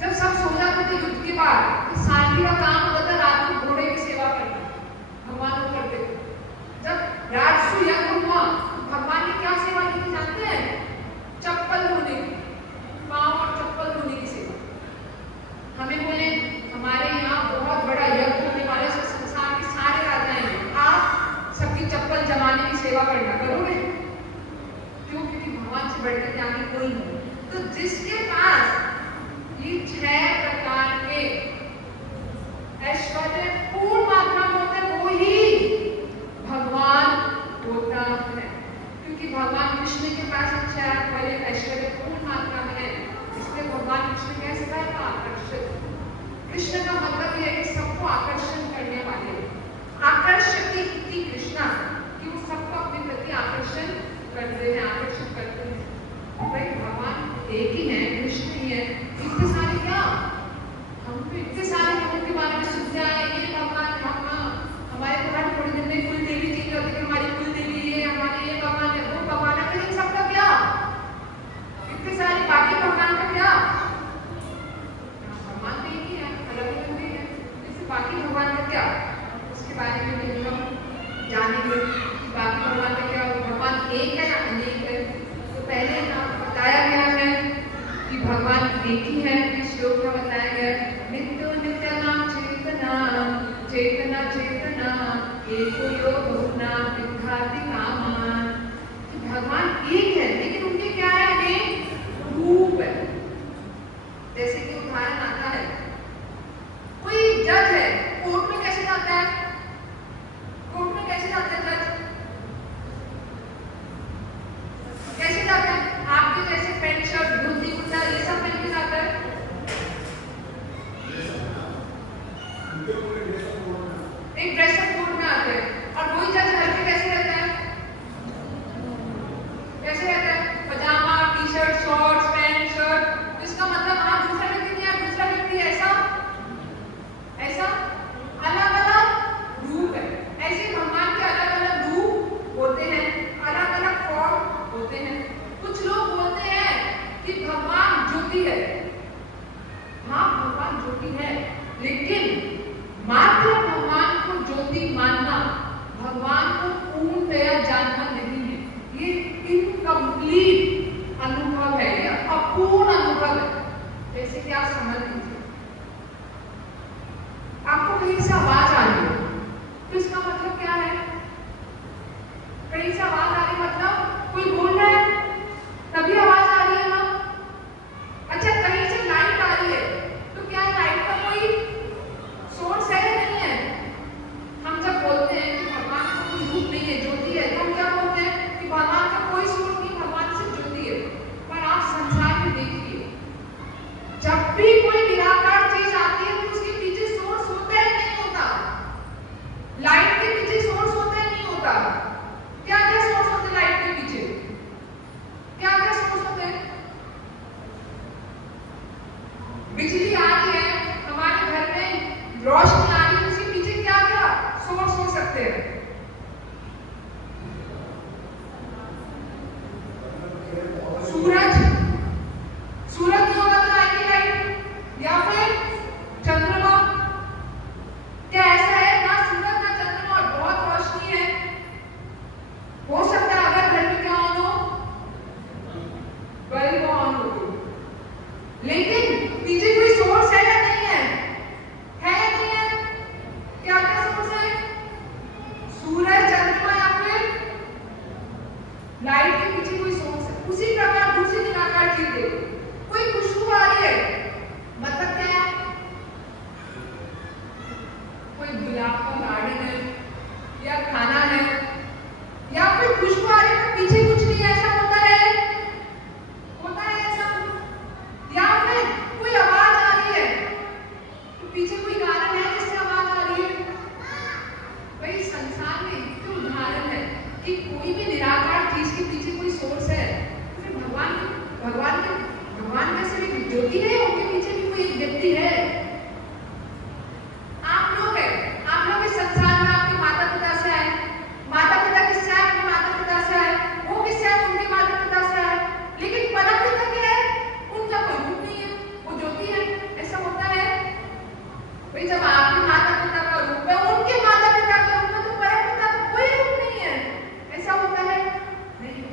जब सब सो जाते थे युद्ध के बाद तो सांझी का काम होता था रात को घोड़े की सेवा करना, भगवान को करते थे। जब राजसु यज्ञ हुआ तो भगवान ने क्या सेवा की थी जानते हैं? चप्पल धोने की, पाँव और चप्पल धोने की सेवा। हमें बोले हमारे यहाँ बहुत बड़ा यज्ञ होने वाले से संसार के सारे राजा हैं, आप सबकी चप्पल जमाने की सेवा करना करोगे? क्यों? क्योंकि भगवान से बढ़कर त्यागी कोई नहीं। तो जिसके पास ये 6 प्रकार के ऐश्वर्य पूर्ण मात्रा में होते हैं वो ही भगवान होता है। क्योंकि भगवान कृष्ण के पास 6 वाले ऐश्वर्य पूर्ण मात्रा में है, इसलिए भगवान कृष्ण कैसे था? आकर्षित। कृष्ण का मतलब यह है कि सबको आकर्षण करने वाले, आकर्षति इति कृष्णा, कि वो सबको अपने प्रति आकर्षण करते हैं, आकर्षित करते हैं। भाई भगवान एक ही है, कृष्ण ही है। इतने सारे क्या हम तो इतने सारे लोगों के बारे में सुनते आए, ये भगवान हमारे तो हर थोड़ी दिन में कुल देवी चेंज होती है, हमारी कुल देवी ये, हमारे ये भगवान है, वो भगवान है, लेकिन सबका क्या? इतने सारे बाकी भगवान का क्या? भगवान तो एक ही है, अलग अलग नहीं है, जैसे बाकी भगवान का क्या? उसके बारे में भी हम जानेंगे कि बाकी भगवान का क्या, भगवान एक है या अनेक है। तो पहले बताया गया है कि भगवान एक ही है। श्लोक में बताया गया नित्यो नित्यानाम चेतना चेतना चेतना एको योगो न विद्याति कामान। भगवान एक है लेकिन उनके क्या है? अनेक रूप है। जैसे कि उदाहरण आता है, कोई जज है, कोर्ट में कैसे जाता है? कोर्ट में कैसे जाता है जज? कैसे जाता है? आपके जैसे पैंट शर्ट धोती कुर्ता ये सब पहन के जाता है? एक ड्रेसअप कोड में आते हैं। और वही जज घर पे कैसे रहता है? कैसे रहता है? पजामा, T shirt, shorts, pant shirt. तो इसका मतलब आप दूसरा व्यक्ति नहीं है, दूसरा व्यक्ति ऐसा ऐसा अलग अलग रूप है। ऐसे भगवान के अलग अलग रूप होते हैं, अलग अलग फॉर्म होते हैं। कुछ लोग बोलते हैं कि भगवान ज्योति है। हाँ भगवान ज्योति है, लेकिन मात्र कोई गुलाब का गार्डन है या खाना है या फिर खुशबू आ रही है पीछे कुछ नहीं है, ऐसा होता है ऐसा, या फिर कोई आवाज आ रही है तो पीछे कोई कारण है जिससे आवाज आ रही है। भाई संसार में इतने उदाहरण है कि कोई भी निराकार चीज के पीछे कोई सोर्स है, तो फिर भगवान का सिर्फ एक ज्योति है, उनके पीछे भी कोई एक व्यक्ति है। आप लोग इस संसार में आपके माता पिता से आए, माता पिता किससे आए? अपने माता पिता से आए, वो किससे आए? उनके माता पिता से आए, लेकिन परम पिता क्या है? उनका कोई रूप नहीं है, वो ज्योति है। ऐसा होता है भाई, जब आपके माता पिता का रूप है, उनके माता पिता का रूप है, तो परम पिता का कोई रूप नहीं है। ऐसा होता है नहीं।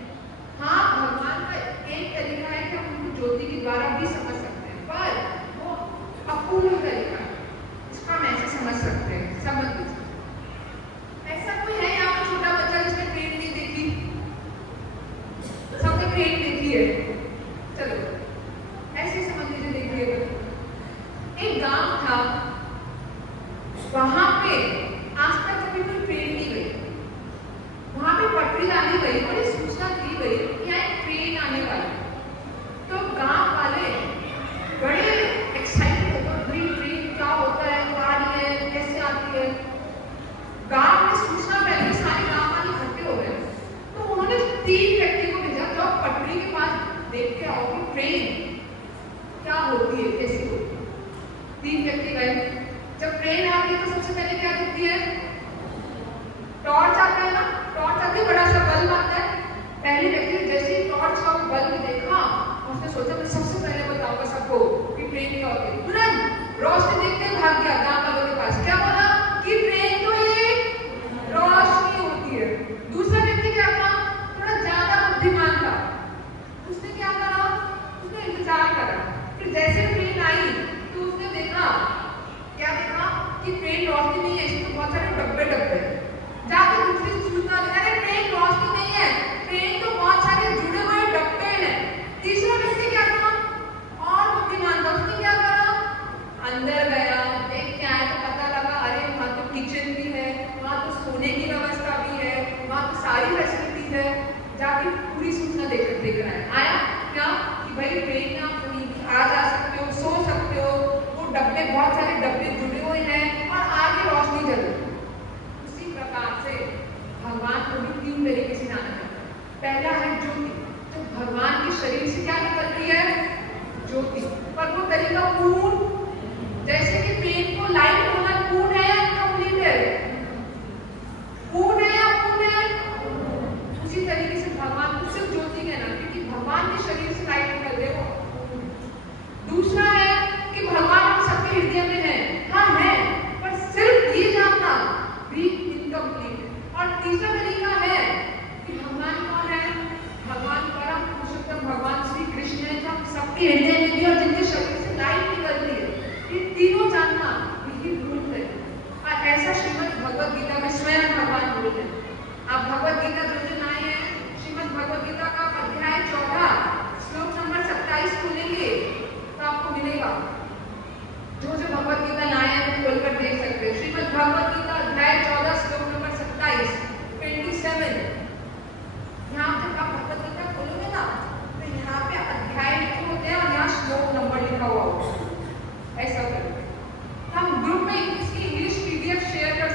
हाँ, भगवान का एक तरीका है कि हम उनको ज्योति के द्वारा भी समझ सकते हैं, पर वो अपूर्ण तरीका है, इसको हम ऐसे समझ सकते हैं। समझ लीजिए, ऐसा कोई है यहाँ पर छोटा बच्चा जिसने ट्रेन नहीं देखी? सबने ट्रेन देखी है, चलो ऐसे समझ लीजिए। देखिएगा, एक गांव था, वहां पे आज तक कभी कोई ट्रेन नहीं गई, वहां पे पटरी डाली गई, बड़ी सूचना दी गई कि यहाँ एक ट्रेन आने वाली। तो गांव वाले बड़े एक्साइटेड होते हैं, ट्रेन क्या होता है, कब आ रही है, कैसे आती है। गांव में सूचना पहले सारे गांव वाले इकट्ठे हो गए, तो उन्होंने 3 व्यक्ति को भेजा, जो पटरी के पास देख के आओ कि ट्रेन क्या होती है, कैसी होती है। 3 व्यक्ति गए। जब ट्रेन आती है तो सबसे पहले क्या दिखती है? टॉर्च आता है ना, टॉर्च आती है, बड़ा सा बल्ब आता है। पहले व्यक्ति ने जैसे ही टॉर्च का बल्ब देखा, उसने सोचा मैं सबसे पहले बताऊंगा सबको कि ट्रेन क्या होती है। तुरंत रोशनी देखते भाग गया गांव वालों के पास, क्या बोला कि ट्रेन तो ये रोशनी होती है। दूसरा व्यक्ति क्या था? थोड़ा ज्यादा बुद्धिमान था, उसने क्या करा? उसने इंतजार करा। फिर जैसे ट्रेन आई तो उसने देखा, क्या देखा कि ट्रेन रोशनी नहीं है, इसमें बहुत सारे डब्बे जाके दूसरी सूचना दी, अरे ट्रेन रोशनी नहीं है, ट्रेन तो बहुत सारे जुड़े हुए डब्बे हैं। तीसरा व्यक्ति क्या था? और बुद्धिमान था, उसने क्या करा? अंदर गया, देख के आया तो पता लगा अरे वहाँ तो किचन भी है, वहाँ तो सोने की व्यवस्था भी है, वहाँ तो सारी फैसिलिटीज है। जाके पूरी सूचना देख आया क्या कि भाई ट्रेन में आप कहीं भी आ जा सकते हो, सो सकते हो, वो डब्बे बहुत सारे डब्बे जुड़े हुए हैं और आगे रोशनी जल रही है। उसी प्रकार से भगवान को भी 3 तरीके से जाना जाता है। पहला है ज्योति, तो भगवान के शरीर से क्या निकल रही है? ज्योति। पर वो तरीका पूर्ण, जैसे कि पेन को लाइट होना पूर्ण है या इनकम्प्लीट है? पूर्ण है या अपूर्ण है? उसी तरीके से भगवान को सिर्फ ज्योति कहना, क्योंकि भगवान के शरीर से लाइट निकल रही है। दूसरा है कि भगवान हम सबके हृदय में है, हाँ है, पर सिर्फ ये जानना भी इनकम्प्लीट है। और तीसरा तरीका है कि भगवान कौन है? भगवान परम पुरुषोत्तम भगवान श्री कृष्ण है, जो हम सबके हृदय में भी और जिनके शरीर से लाइट निकल रही है। ये तीनों जानना यही भूल है। और ऐसा श्रीमद् भगवद गीता में स्वयं भगवान बोलते हैं। आप भगवद गीता जो आए हैं, श्रीमद् भगवद गीता का अध्याय 14 श्लोक नंबर 27 खोलेंगे तो आपको मिलेगा। जो भगवद गीता लाए हैं वो खोलकर देख सकते हैं। श्रीमद् भगवद गीता अध्याय 14 श्लोक नंबर 27 27। यहाँ पे आप भगवद गीता खोलोगे ना, तो यहाँ पे अध्याय लिखे होते हैं और यहाँ श्लोक नंबर लिखा हुआ होगा। ऐसा करें। हम ग्रुप में इसकी इंग्लिश PDF शेयर कर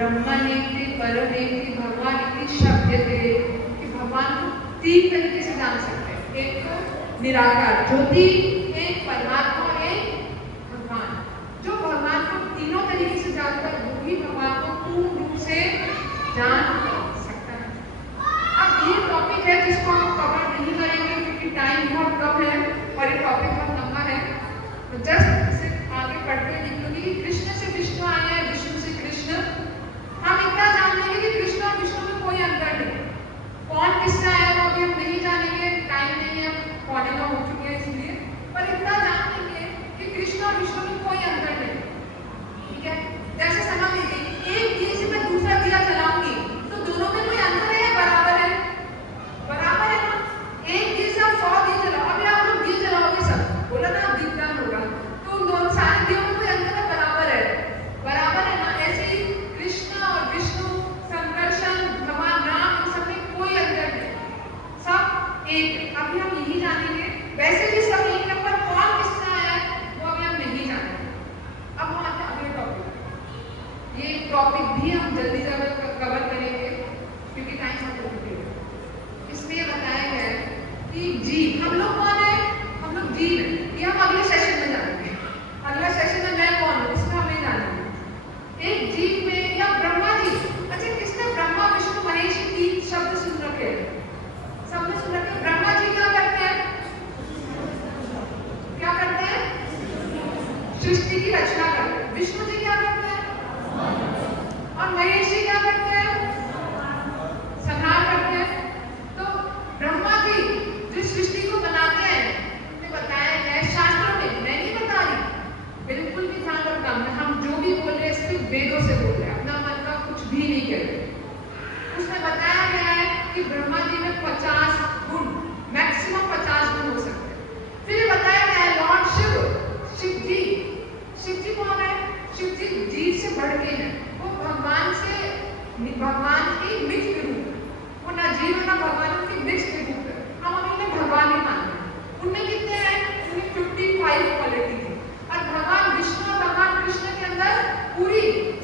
ब्रह्मनेति परमेति भगवान इति शब्द थे कि भगवान को तीन तरीके से जान सकते हैं। एक तो निराकार ज्योति, एक परमात्मा, एक भगवान। जो भगवान को तीनों तरीके से जानता है वो भी भगवान को पूर्ण रूप से जान सकता है। अब ये टॉपिक है जिसको हम कवर नहीं करेंगे क्योंकि टाइम बहुत कम है और ये टॉपिक बहुत लंबा है। तो जस्ट सिर्फ आगे पढ़ते निकलूंगी कि कृष्ण से विष्णु आए हैं, विष्णु से कृष्ण। हम इतना जान लेंगे कि कृष्ण और विष्णु में कोई अंतर नहीं। कौन किससे आया वो अभी हम नहीं जानेंगे, टाइम नहीं है, पौने नौ हो चुके हैं इसलिए। पर इतना जान लेंगे कि कृष्ण और विष्णु में कोई अंतर नहीं। ठीक है, जैसे समझ लीजिए एक दिए से मैं दूसरा दिया जलाऊंगी तो दोनों में कोई अंतर है या बराबर है? बराबर है ना। एक दिए से आप 100 दिए जलाओ, अभी आप लोग दिए जलाओगे सब, बोला ना दीपदान होगा, तो उन दोनों सारे दियों में कोई अंतर है? बराबर है, बराबर है ना। ऐसे ही कृष्ण और विष्णु, संकर्षण, भगवान राम, इन सब में कोई अंतर नहीं, सब एक। अभी हम यही जानेंगे। वैसे भी सब एक नंबर, कौन किससे आया है वो अभी हम नहीं जानेंगे। अब हम आते हैं अगले टॉपिक। ये टॉपिक भी हम जल्दी कवर करेंगे क्योंकि टाइम बहुत जल्दी है। इसमें ये बताया गया है कि जीव, हम लोग कौन है? हम लोग जीव हैं। ये हम अगले सेशन में जानेंगे। अगला सेशन में मैं कौन हूँ इसमें हम नहीं जानेंगे। एक जीव में या ब्रह्मा जी, अच्छा किसने ब्रह्मा विष्णु महेश तीन शब्द सुन रखे हैं? सबने सुन रखे। ब्रह्मा जी क्या करते हैं? क्या करते हैं? सृष्टि की रचना करते हैं। विष्णु जी क्या करते हैं? और महेश जी क्या करते हैं? संहार करते हैं। तो ब्रह्मा जी जिस सृष्टि को बनाते हैं उन्हें बताया गया है शास्त्रों में, मैं नहीं बता रही, बिल्कुल भी ध्यान रखना, हम जो भी बोल रहे हैं सिर्फ वेदों से बोल रहे हैं, अपना मन का कुछ भी नहीं कह रहे। उसमें बताया गया है कि ब्रह्मा जी में 50 गुण, मैक्सिमम 50 गुण हो सकते हैं। फिर बताया गया है लॉर्ड शिव जी कौन है? शिव जी जीव से बढ़ के हैं। वो भगवान की मिक्स रूप है, वो ना जीव ना भगवान, उनकी मिक्स रूप है। हम उन्हें भगवान ही मानते हैं। उनमें कितने हैं? उनमें 55 क्वालिटी है। और भगवान विष्णु और भगवान कृष्ण के अंदर पूरी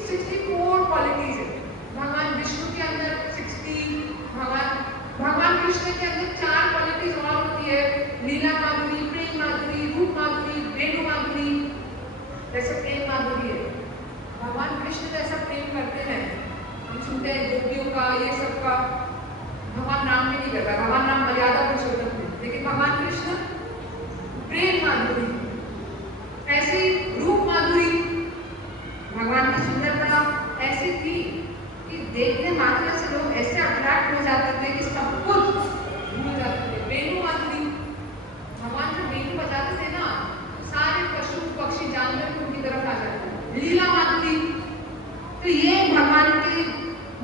64 क्वालिटीज है। भगवान विष्णु के अंदर 60, भगवान कृष्ण के अंदर 4 क्वालिटीज और होती है, लीला माधुरी, प्रेम माधुरी, रूप माधुरी, वेणु माधुरी। जैसे प्रेम माधुरी है, भगवान कृष्ण जैसा प्रेम करते हैं, हम सुनते हैं गोपियों का, ये सब का। भगवान राम में नहीं करता, भगवान राम मर्यादा पुरुषोत्तम थे, लेकिन भगवान कृष्ण प्रेम माधुरी। ऐसी रूप माधुरी, भगवान की सुंदरता ऐसी थी कि देखने मात्र से लोग ऐसे अट्रैक्ट हो जाते थे कि सब कुछ भूल जाते थे। वेणु माधुरी, भगवान जब वेणु बजाते थे ना सारे पशु पक्षी जानवर उनकी तरफ आ जाते थे। लीला माधुरी, तो ये भगवान के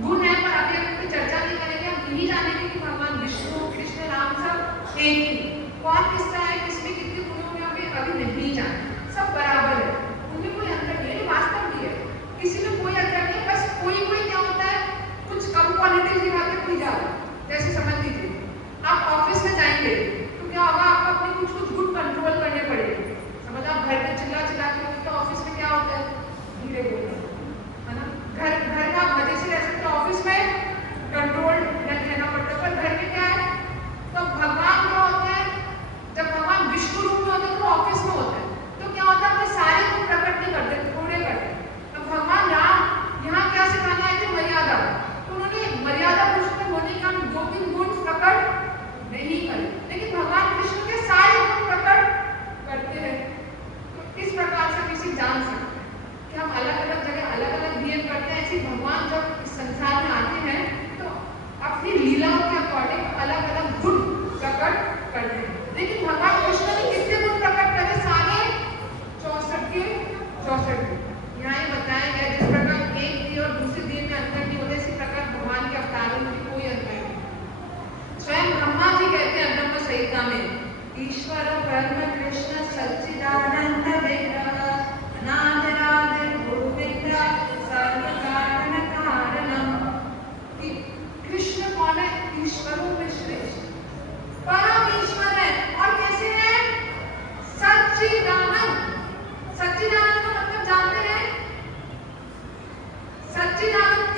गुण है, पर अभी हम इसकी चर्चा नहीं करेंगे। हम यही जानेंगे कि भगवान विष्णु कृष्ण राम सब एक ही। कौन किसका है, किसमें कितने गुण होंगे हमें अभी नहीं जाने, सब बराबर है, उनमें कोई अंतर नहीं है। वास्तव भी है, किसी में कोई अंतर नहीं, बस कोई क्या होता है, कुछ कम क्वालिटी दिखाते कोई ज्यादा। जैसे समझ लीजिए आप ऑफिस में जाएंगे तो क्या होगा, आपको अपने कुछ गुण कंट्रोल करने पड़ेंगे। समझ, आप घर में चिल्ला के तो ऑफिस में क्या होता है, धीरे बोलना है ना। घर का मजे से रह सकते, ऑफिस में कंट्रोल रहना पड़ता है। पर घर में क्या है, तो भगवान क्या होता है, जब भगवान विष्णु रूप में होते हैं तो ऑफिस में होता है, तो क्या होता है अपने सारे गुण प्रकट नहीं करते, थोड़े करते। अब भगवान राम यहाँ क्या सिखाना है कि मर्यादा, तो उन्होंने मर्यादा पुरुषोत्तम होने का 2-3 गुण प्रकट नहीं करे, लेकिन भगवान कृष्ण के सारे गुण प्रकट करते हैं। तो इस प्रकार से किसी जान सकते हैं कि हम अलग अलग जगह अलग अलग बिहेव करते हैं। ऐसे भगवान जब इस संसार में आते हैं तो अपनी लीलाओं के अकॉर्डिंग अलग अलग गुण प्रकट करते हैं। लेकिन भगवान कृष्ण ने कितने गुण प्रकट करे, सारे 64 के 64 गुण। यहाँ ये बताया गया जिस प्रकार एक दिए और दूसरे दिए में अंतर नहीं होता, इसी प्रकार भगवान के अवतारों में कोई अंतर नहीं। स्वयं ब्रह्मा जी कहते हैं ब्रह्म संहिता में, ईश्वर ब्रह्म कृष्ण सच्चिदानंद विग्रह अनादिरादि गोविंद सर्व कारण कारणम। कि कृष्ण कौन है? ईश्वरों में श्रेष्ठ, परम ईश्वर है। और कैसे है? सच्चिदानंद। सच्चिदानंद का मतलब जानते हैं? सच्चिदानंद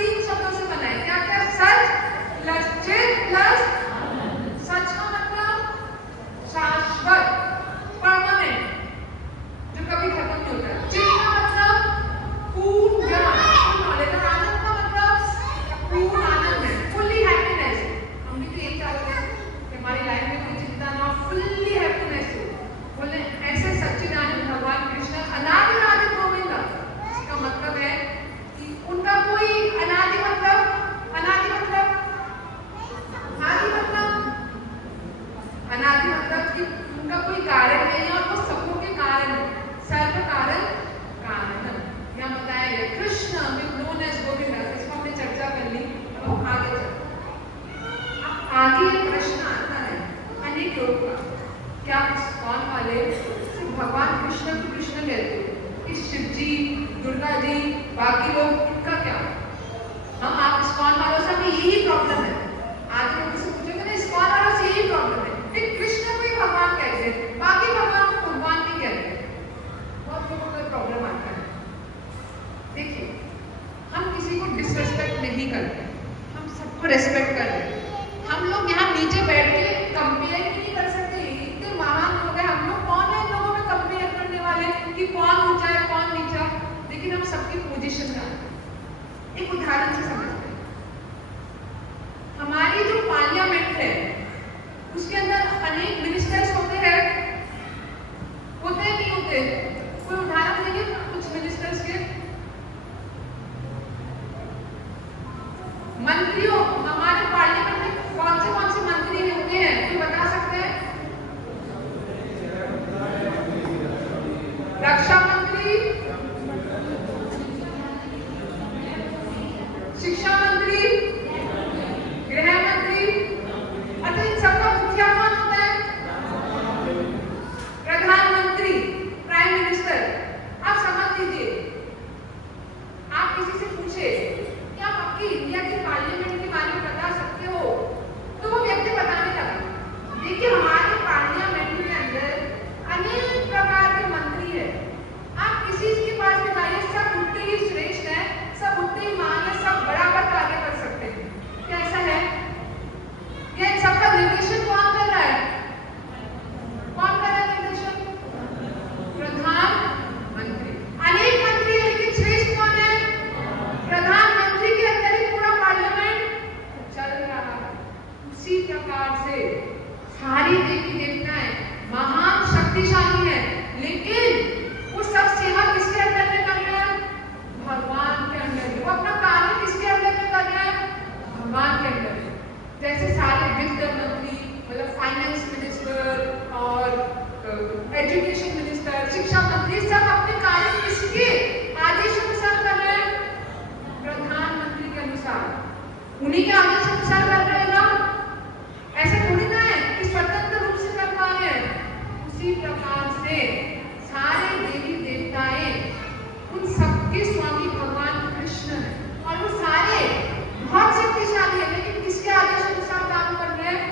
बाकी लोग इनका क्या? हम आप इस्कॉन वालों से हमें यही प्रॉब्लम है। आज लोग किसी पूछेंगे ना इस्कॉन वालों से यही प्रॉब्लम है, फिर कृष्ण को ही भगवान कहते हैं, बाकी भगवान को भगवान नहीं कहते। बहुत लोगों को प्रॉब्लम आता है। देखिए, हम किसी को डिसरेस्पेक्ट नहीं करते, हम सबको रेस्पेक्ट करते हैं। हम लोग यहाँ नीचे बैठ के कंपेयर भी नहीं कर सकते, इतने महान लोग हैं हम लोग, कौन है इन लोगों में कंपेयर करने वाले कि कौन ऊंचा है कौन नीचा। लेकिन हम सबकी पोजीशन जानते हैं। एक उदाहरण से समझते हैं, हमारी जो पार्लियामेंट है उसके अंदर अनेक मिनिस्टर्स होते हैं नहीं होते? कोई उदाहरण देंगे कुछ मिनिस्टर्स के? मंत्रियों, हमारे पार्लियामेंट में कौन से मंत्री होते हैं, कोई बता सकते हैं? रक्षा मंत्री, शिक्षा मंत्री, गृह मंत्री, अच्छा इन सबका मुखिया कौन होता है? प्रधानमंत्री, प्राइम मिनिस्टर। आप समझ लीजिए, आप किसी से पूछे क्या आपकी इंडिया की पार्लियामेंट के बारे में बता सकते हो, तो वो व्यक्ति बताने लगा। देखिए, हमारे पार्लियामेंट के अंदर अनेक प्रकार के मंत्री हैं। आप किसी के पास भी जाइए, सब उतने ही श्रेष्ठ हैं, सब उतने ही महान हैं, सब बराबर कार्य कर सकते हैं। क्या ऐसा है? क्या इन सबका निर्देशन कौन कर रहा है? कौन कर रहा है निर्देशन? प्रधानमंत्री। अनेक मंत्री हैं, लेकिन श्रेष्ठ कौन है? प्रधानमंत्री के अंदर ही पूरा पार्लियामेंट चल रहा है। उसी प्रकार से सारी देवी देवताएं महान शक्तिशाली हैं, लेकिन वो सब सेवा किसके अंदर में कर रहे हैं? भगवान के अंदर। वो अपना कार्य किसके अंदर में कर रहे हैं? भगवान के अंदर। जैसे सारे वित्त मंत्री, मतलब फाइनेंस मिनिस्टर और एजुकेशन मिनिस्टर, शिक्षा मंत्री, सब अपने कार्य किसके आदेश अनुसार कर रहे हैं? प्रधानमंत्री के अनुसार। उन्हीं के आदेश अनुसार कर रहे हैं ना? ऐसा थोड़ी ना है कि स्वतंत्र रूप से कर पा रहे हैं। उसी प्रकार से सारे देवी देवताएं, उन सबके स्वामी भगवान कृष्ण हैं, और वो सारे बहुत शक्तिशाली है, लेकिन किसके आदेश अनुसार काम कर रहे हैं?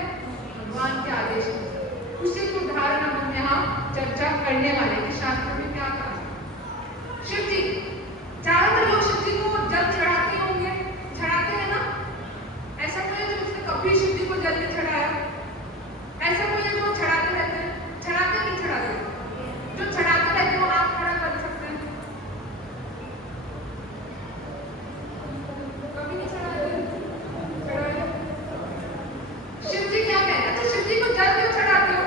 भगवान के आदेश अनुसार। उसी को उदाहरण हम यहाँ चर्चा करने वाले कि शास्त्रों में क्या कहा। शिव जी, ज्यादातर लोग शिव जी को जल चढ़ाते होंगे, चढ़ाते हैं ना? ऐसा कोई है जो उसने कभी शिव जी को जल नहीं चढ़ाया? ऐसा कोई है जो चढ़ाते रहते हैं? चढ़ाते नहीं चढ़ाते? जो चढ़ाते रहते हो आप खड़ा कर सकते हैं। कभी नहीं चढ़ाते? चढ़ाते? शिव जी क्या कहते हैं? अच्छा, शिव जी को जल क्यों चढ़ाते हो?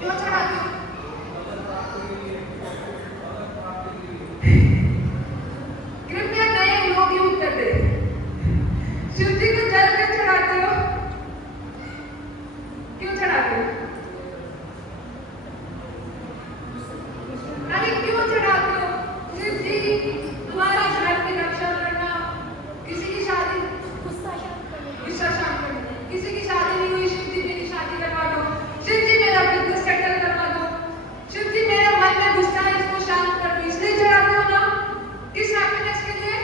क्यों चढ़ाते हो? कृपया नए लोग ही उत्तर दें। शिव जी को जल क्यों चढ़ाते हो? क्यों चढ़ाते हो? अरे क्यों चढ़ाते हो? शिव जी तुम्हारा घर की रक्षा करना, किसी की शादी, गुस्सा शांत करना, किसी की शादी नहीं हुई, शिव जी मेरी शादी करवा दो, शिव जी मेरा बिजनेस सेटल करवा दो, शिव जी मेरे मन में गुस्सा है इसको शांत कर दो, इसलिए चढ़ाते हो ना? किस हैप्पीनेस के लिए?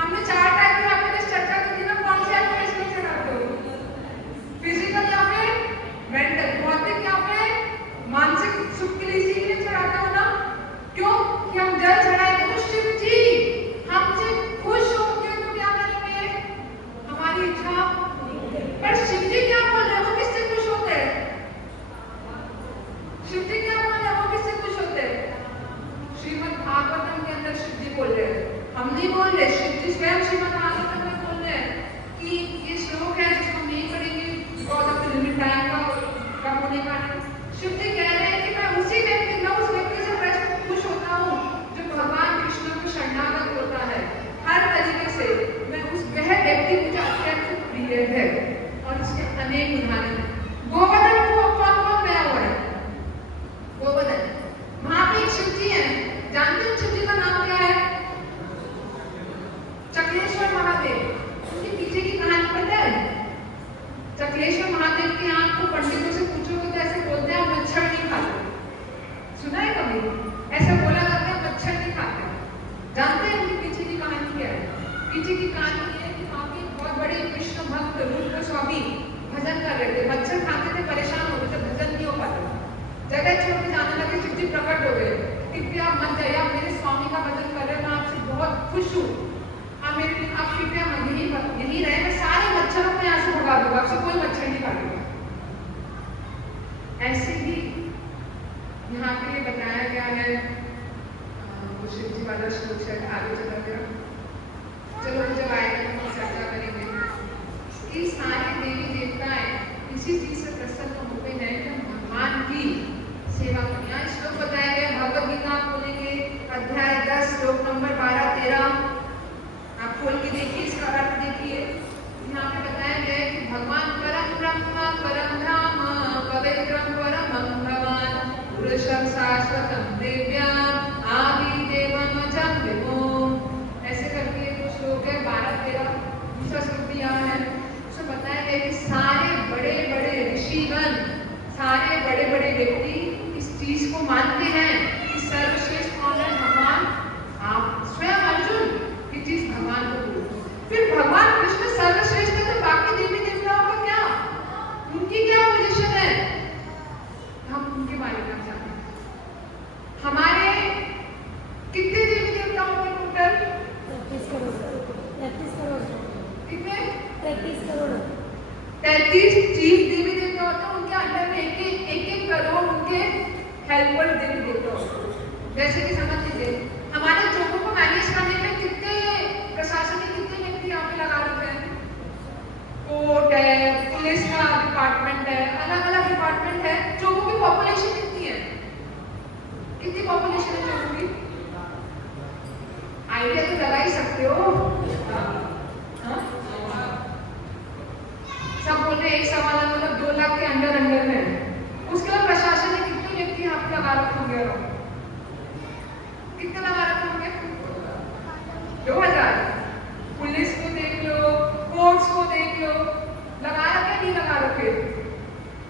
हमने 4 टाइप की हैप्पीनेस चर्चा की थी ना, कौन सी हैप्पीनेस के लिए चढ़ाते हो? फिजिकल या फिर मेंटल, भौतिक या फिर मानसिक सुख के लिए, इसीलिए चढ़ाते हो ना? क्यों? कि हम जल चढ़ाएंगे तो शिव जी हमसे खुश होंगे, तो क्या करेंगे? हमारी इच्छा। पर शिव जी क्या बोल रहे हैं? वो किससे खुश होते हैं? शिव जी क्या बोल रहे हैं? वो किससे खुश होते हैं? श्रीमद् भागवतम के अंदर शिव जी बोल रहे हैं, हम नहीं बोल रहे। शिव जी स्वयं श्रीमद् भागवतम में बोल रहे हैं कि ये श्लोक है जिसको हम नहीं पढ़ेंगे बिकॉज ऑफ लिमिट टाइम का कम होने का। शिव जी कह रहे हैं कि मैं उस व्यक्ति से खुश होता हूँ जो भगवान कृष्ण को शरणागत होता है हर तरीके से। मैं वह व्यक्ति मुझे अत्यंत प्रिय है। और इसके अनेक उदाहरण हैं। गोवर्धन को कौन कौन गया हुआ है? गोवर्धन, वहां पे एक शिव जी है, जानते हैं शिव जी का नाम क्या है? चक्रेश्वर महादेव। उनके पीछे की कहानी पता है? खुश हूँ, आप मेरे आप कृपया यहीं रहे, मैं सारे मच्छरों को यहाँ से भगा दूंगा, आपसे कोई मच्छर नहीं काटेगा। ऐसे ही यहाँ पे बताया गया है शिव जी वाला श्लोक से आगे चला गया। चलो जब आएगा हम चर्चा करेंगे कि सारे देवी देवताएं इसी चीज से प्रसन्न होते हैं कि भगवान की सेवा करें। यहाँ श्लोक बताया गया भगवद गीता आप खोलेंगे अध्याय 10 श्लोक नंबर 12-13 आप खोल के देखिए, इसका अर्थ देखिए। यहाँ पे बताया गया है कि भगवान परम ब्रह्म परम धाम पवित्रम परमं भवान पुरुषं शाश्वतं दिव्यम् आदि देवम् अजं विभुम्। ऐसे करके जो श्लोक है 12-13 दूसरा श्लोक भी यहाँ है। उसमें बताया गया कि सारे बड़े बड़े ऋषिगण, सारे बड़े बड़े व्यक्ति इस चीज को मानते हैं कि सर्वश्रेष्ठ कौन है? भगवान। आप स्वयं अर्जुन ये चीज भगवान को बोलो। फिर भगवान कृष्ण सर्वश्रेष्ठ है तो बाकी देवी देवताओं का क्या, उनकी क्या पोजीशन है? हम उनके बारे में जानते हैं। हमारे कितने देवी देवताओं के टोटल 33 करोड़। 33 करोड़ कितने? 33 करोड़। 33 चीफ देवी देवता होते हैं, उनके अंडर में एक करोड़ उनके हेल्पर देवी देवता होते हैं। जैसे कि समझ लीजिए हमारे चौकों को मैनेज करने में कितने प्रशासनिक कितने व्यक्ति यहाँ पे लगा रखे हैं? कोर्ट है, पुलिस का डिपार्टमेंट है, अलग अलग डिपार्टमेंट है। चौकों की पॉपुलेशन कितनी है? कितनी पॉपुलेशन है चौकों की? आइडिया तो लगा ही सकते हो। सब बोल रहे एक सवाल मतलब 2 लाख के अंदर है। उसके बाद प्रशासन ने कितने व्यक्ति यहाँ पे लगा रखे होंगे? कितने लगा रखे होंगे? 2000। पुलिस को देख लो, कोर्ट्स को देख लो, लगा रखे नहीं लगा रखे?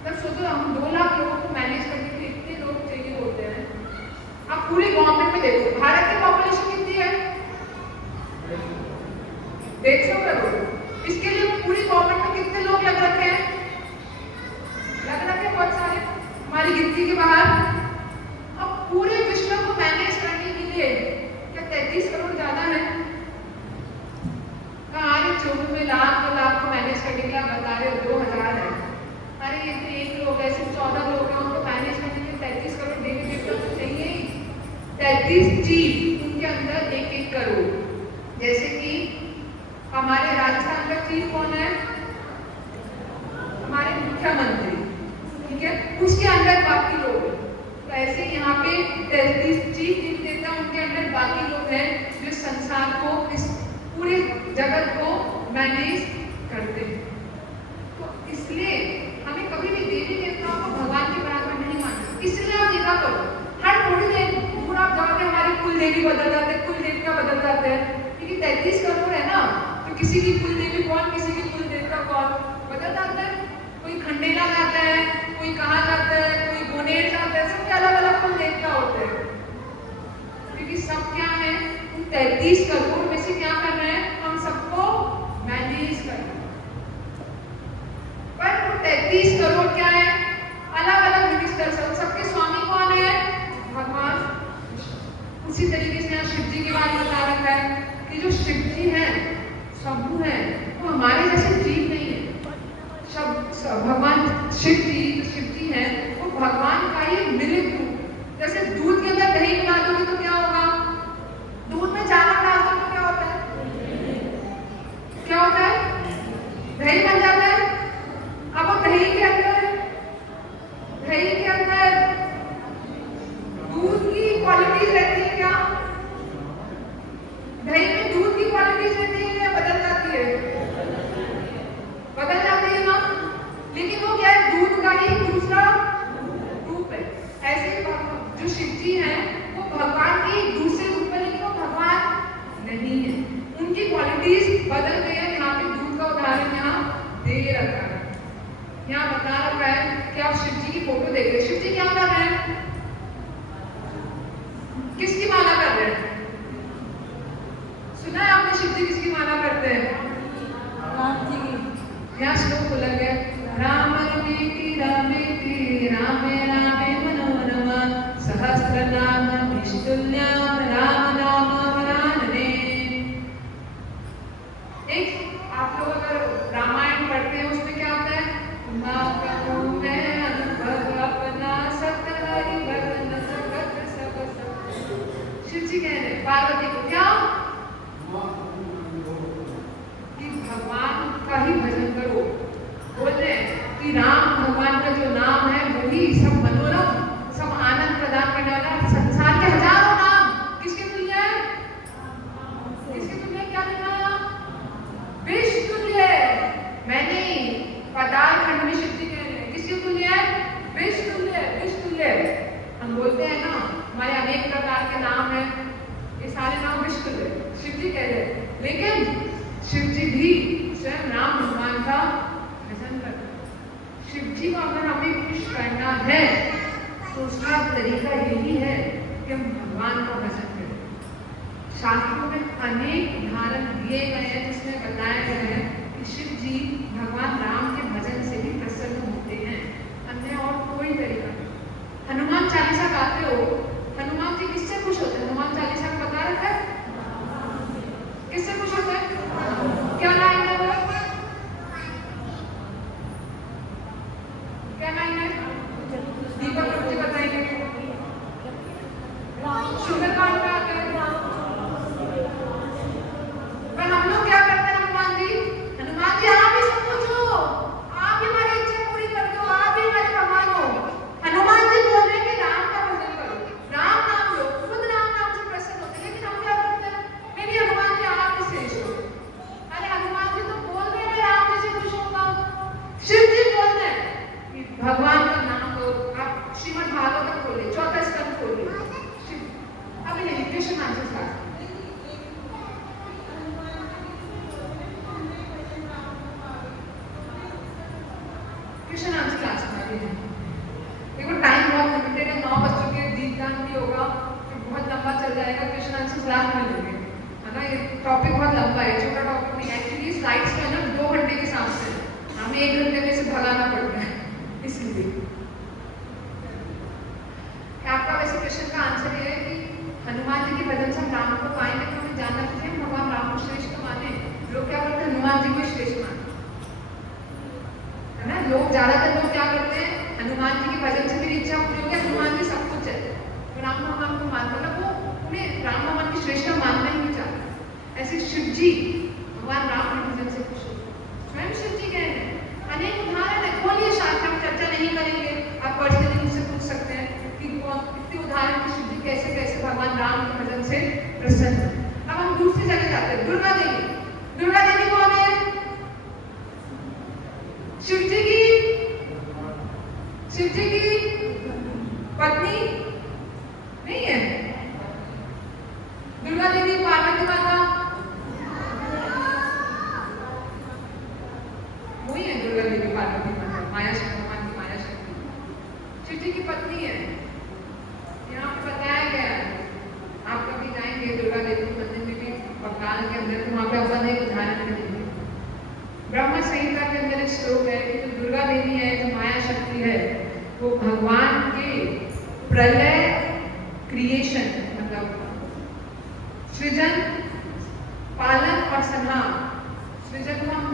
तब सोचो हम 2 लाख लोगों को मैनेज करने के लिए इतने लोग चाहिए होते हैं। आप पूरी गवर्नमेंट में देखो, भारत की पॉपुलेशन कितनी है? 150 करोड़। इसके लिए पूरी गवर्नमेंट में कितने लोग लग रखे हैं? लग रखे बहुत सारे, हमारी गिनती के बाहर। अब पूरे विश्व को मैनेज करने के लिए क्या 33 करोड़ ज्यादा है? कहाँ 24 लाख को मैनेज करने के लिए आप बता रहे हो 2000 है। अरे ये तो 1 लोग है, सिर्फ 14 लोग हैं, उनको मैनेज करने के लिए 33 करोड़ देवी देवता तो चाहिए ही। 33 चीफ, उनके अंदर 1-1 करोड़। जैसे कि हमारे राजस्थान का चीफ कौन है? हमारे मुख्यमंत्री, ठीक है, उसके अंदर बाकी लोग हैं। तो ऐसे यहाँ पे 33 चीफ देवी देवता, उनके अंदर बाकी लोग हैं जो संसार को, इस पूरे जगत को मैनेज करते हैं। तो इसलिए हमें कभी भी देवी देवताओं को भगवान के बराबर नहीं मानना। इसलिए आप देखा करो हर थोड़ी देर दूर आप जाओगे हमारी कुल देवी बदल जाते हैं, कुल देवता बदल जाते हैं। क्योंकि 33 करोड़ है ना, तो किसी की कुल देवी कौन, किसी की कुल देवता कौन बदल जाता है। कोई खंडेला जाता है, कोई कहाँ जाता है, कोई गोनेर जाता है, सबके अलग अलग कुल देवता होते हैं। क्योंकि सब क्या है, 33 करोड़ में से क्या कर रहे हैं, हम सबको मैनेज कर रहे हैं। पर 33 करोड़ क्या है, अलग अलग मिनिस्टर, सबके स्वामी कौन है? भगवान। उसी तरीके से यहाँ शिव जी के बारे में बता रखा है कि जो शिव जी है, शंभु है, वो हमारे जैसे जीव नहीं है। भगवान शिव जी है, वो भगवान का ही मिलित रूप। जैसे दूध के अंदर दही मिला दोगे तो क्या होगा? दूध में चावल डाल दो तो क्या होता है? क्या होता है? दही बन जाता है। अब वो दही के अंदर दूध की क्वालिटीज रहती है क्या? दही में दूध की क्वालिटीज रहती है या बदल जाती है? बदल जाती है ना। लेकिन वो क्या है, दूध का ही दूसरा रूप है। ऐसे जो शिव जी हैं वो भगवान के दूसरे रूप है, लेकिन वो भगवान नहीं है। उनकी क्वालिटीज बदल गई है। यहाँ पे दूध का उदाहरण यहाँ दे रखा है। यहाँ बता रखा है कि आप शिव जी की फोटो देख रहे हैं। शिव जी क्या कर रहे हैं? किसकी माला कर रहे हैं? सुना है आपने शिव जी किसकी माला करते हैं? राम जी की। यहाँ श्लोक बोला गया, राम रमेति रमेति रामे रामे मनोरमा सहस्रनाम निष्तुल्यं राम नाम वरानने। का ही भजन करो। बोल रहे हैं कि राम भगवान का जो नाम है वही सब मनोरम, सब आनंद प्रदान करने वाला, संसार के हजारों नाम किसके तुल्य है? किसके तुल्य है? क्या लिखा? विष तुल्य। मैंने पाताल खंड में शिव जी कह रहे हैं किसके तुल्य है? विष तुल्य, विष तुल्य। हम बोलते हैं ना हमारे अनेक प्रकार के नाम हैं, ये सारे नाम विष तुल्य शिव जी कह रहे हैं, लेकिन शिव जी भी स्वयं राम भगवान का भजन करते हैं। शिव जी को अगर हमें खुश करना है तो उसका तरीका यही है कि हम भगवान का भजन करें। शास्त्रों में अनेक उदाहरण दिए गए हैं जिसमें बताया गया है कि शिव जी भगवान राम के भजन से भी प्रसन्न होते हैं, अन्य और कोई तरीका नहीं। हनुमान चालीसा गाते हो, हनुमान जी किससे खुश होते हैं? हनुमान चालीसा को बता रखा है किससे खुश होते हैं? क्या लाइन है वो? क्या लाइन है? दीपक मुझे बताएंगे। सुंदरकांड में आते हैं। पर हम लोग क्या करते हैं? हनुमान जी आप ही सब कुछ हो, आप ही हमारी इच्छा पूरी कर दो, आप ही हमारे भगवान हो। हनुमान जी बोल रहे हैं कि राम का भजन करो, राम नाम लो, खुद राम नाम से प्रसन्न होते हैं, लेकिन हम क्या करते हैं? नहीं हनुमान जी आप ही श्रेष्ठ हो। अरे हनुमान जी तो बोल रहे हैं राम कैसे खुश होगा? शिव जी बोल रहे हैं कि भगवान का नाम लो। आप श्रीमद् भागवत खोलिए, 4वां स्कंद खोलिए। अभी नहीं, question answer start. Question answer class में है। देखो टाइम बहुत लिमिटेड है, 9 बज चुके, दीपदान भी होगा, फिर बहुत लंबा चल जाएगा। क्वेश्चन आंसर क्लास में लेंगे, है ना? ये टॉपिक बहुत लंबा है, छोटा टॉपिक नहीं। एक्चुअली स्लाइड्स में ना 2 घंटे के हिसाब से हमें 1 घंटे में से भगाना पड़ता है, इसलिए आपका वैसे क्वेश्चन का आंसर ये है कि हनुमान जी के भजन से हम राम को पाएंगे तो हमें जानना चाहिए भगवान राम को श्रेष्ठ माने। लोग क्या करते हैं? हनुमान जी को श्रेष्ठ माने, है ना? लोग ज्यादातर लोग क्या करते हैं? हनुमान जी के भजन से मेरी इच्छा पूरी होगी, हनुमान जी सब कुछ है, तो राम भगवान को मानते, मतलब वो उन्हें राम भगवान की श्रेष्ठता मानना ही नहीं चाहते। ऐसे शिव जी भगवान राम के भजन से खुश होते हैं। स्वयं शिव जी कह रहे हैं, अनेक उदाहरण है, खोलिए शास्त्र, हम चर्चा नहीं करेंगे, आप पर्सनली मुझसे पूछ सकते हैं कि कौन कितने उदाहरण के शिव जी कैसे कैसे भगवान राम के भजन से प्रसन्न है। अब हम दूसरी जगह जाते हैं, दुर्गा देवी। दुर्गा देवी कौन है? शिव जी की पत्नी नहीं है। दुर्गा देवी पार्वती माता वही है। दुर्गा देवी पार्वती माता माया शक्ति, भगवान की माया शक्ति शिव जी की पत्नी है। यहाँ पे बताया गया है, आप कभी जाएंगे दुर्गा देवी मंदिर में भी बंगाल के अंदर, तो वहाँ पे अपन एक उदाहरण मिलेंगे। ब्रह्म संहिता के अंदर एक श्लोक है कि जो दुर्गा देवी है, जो माया शक्ति है, वो भगवान के प्रलय क्रिएशन, मतलब सृजन, पालन और संहार। सृजन को हम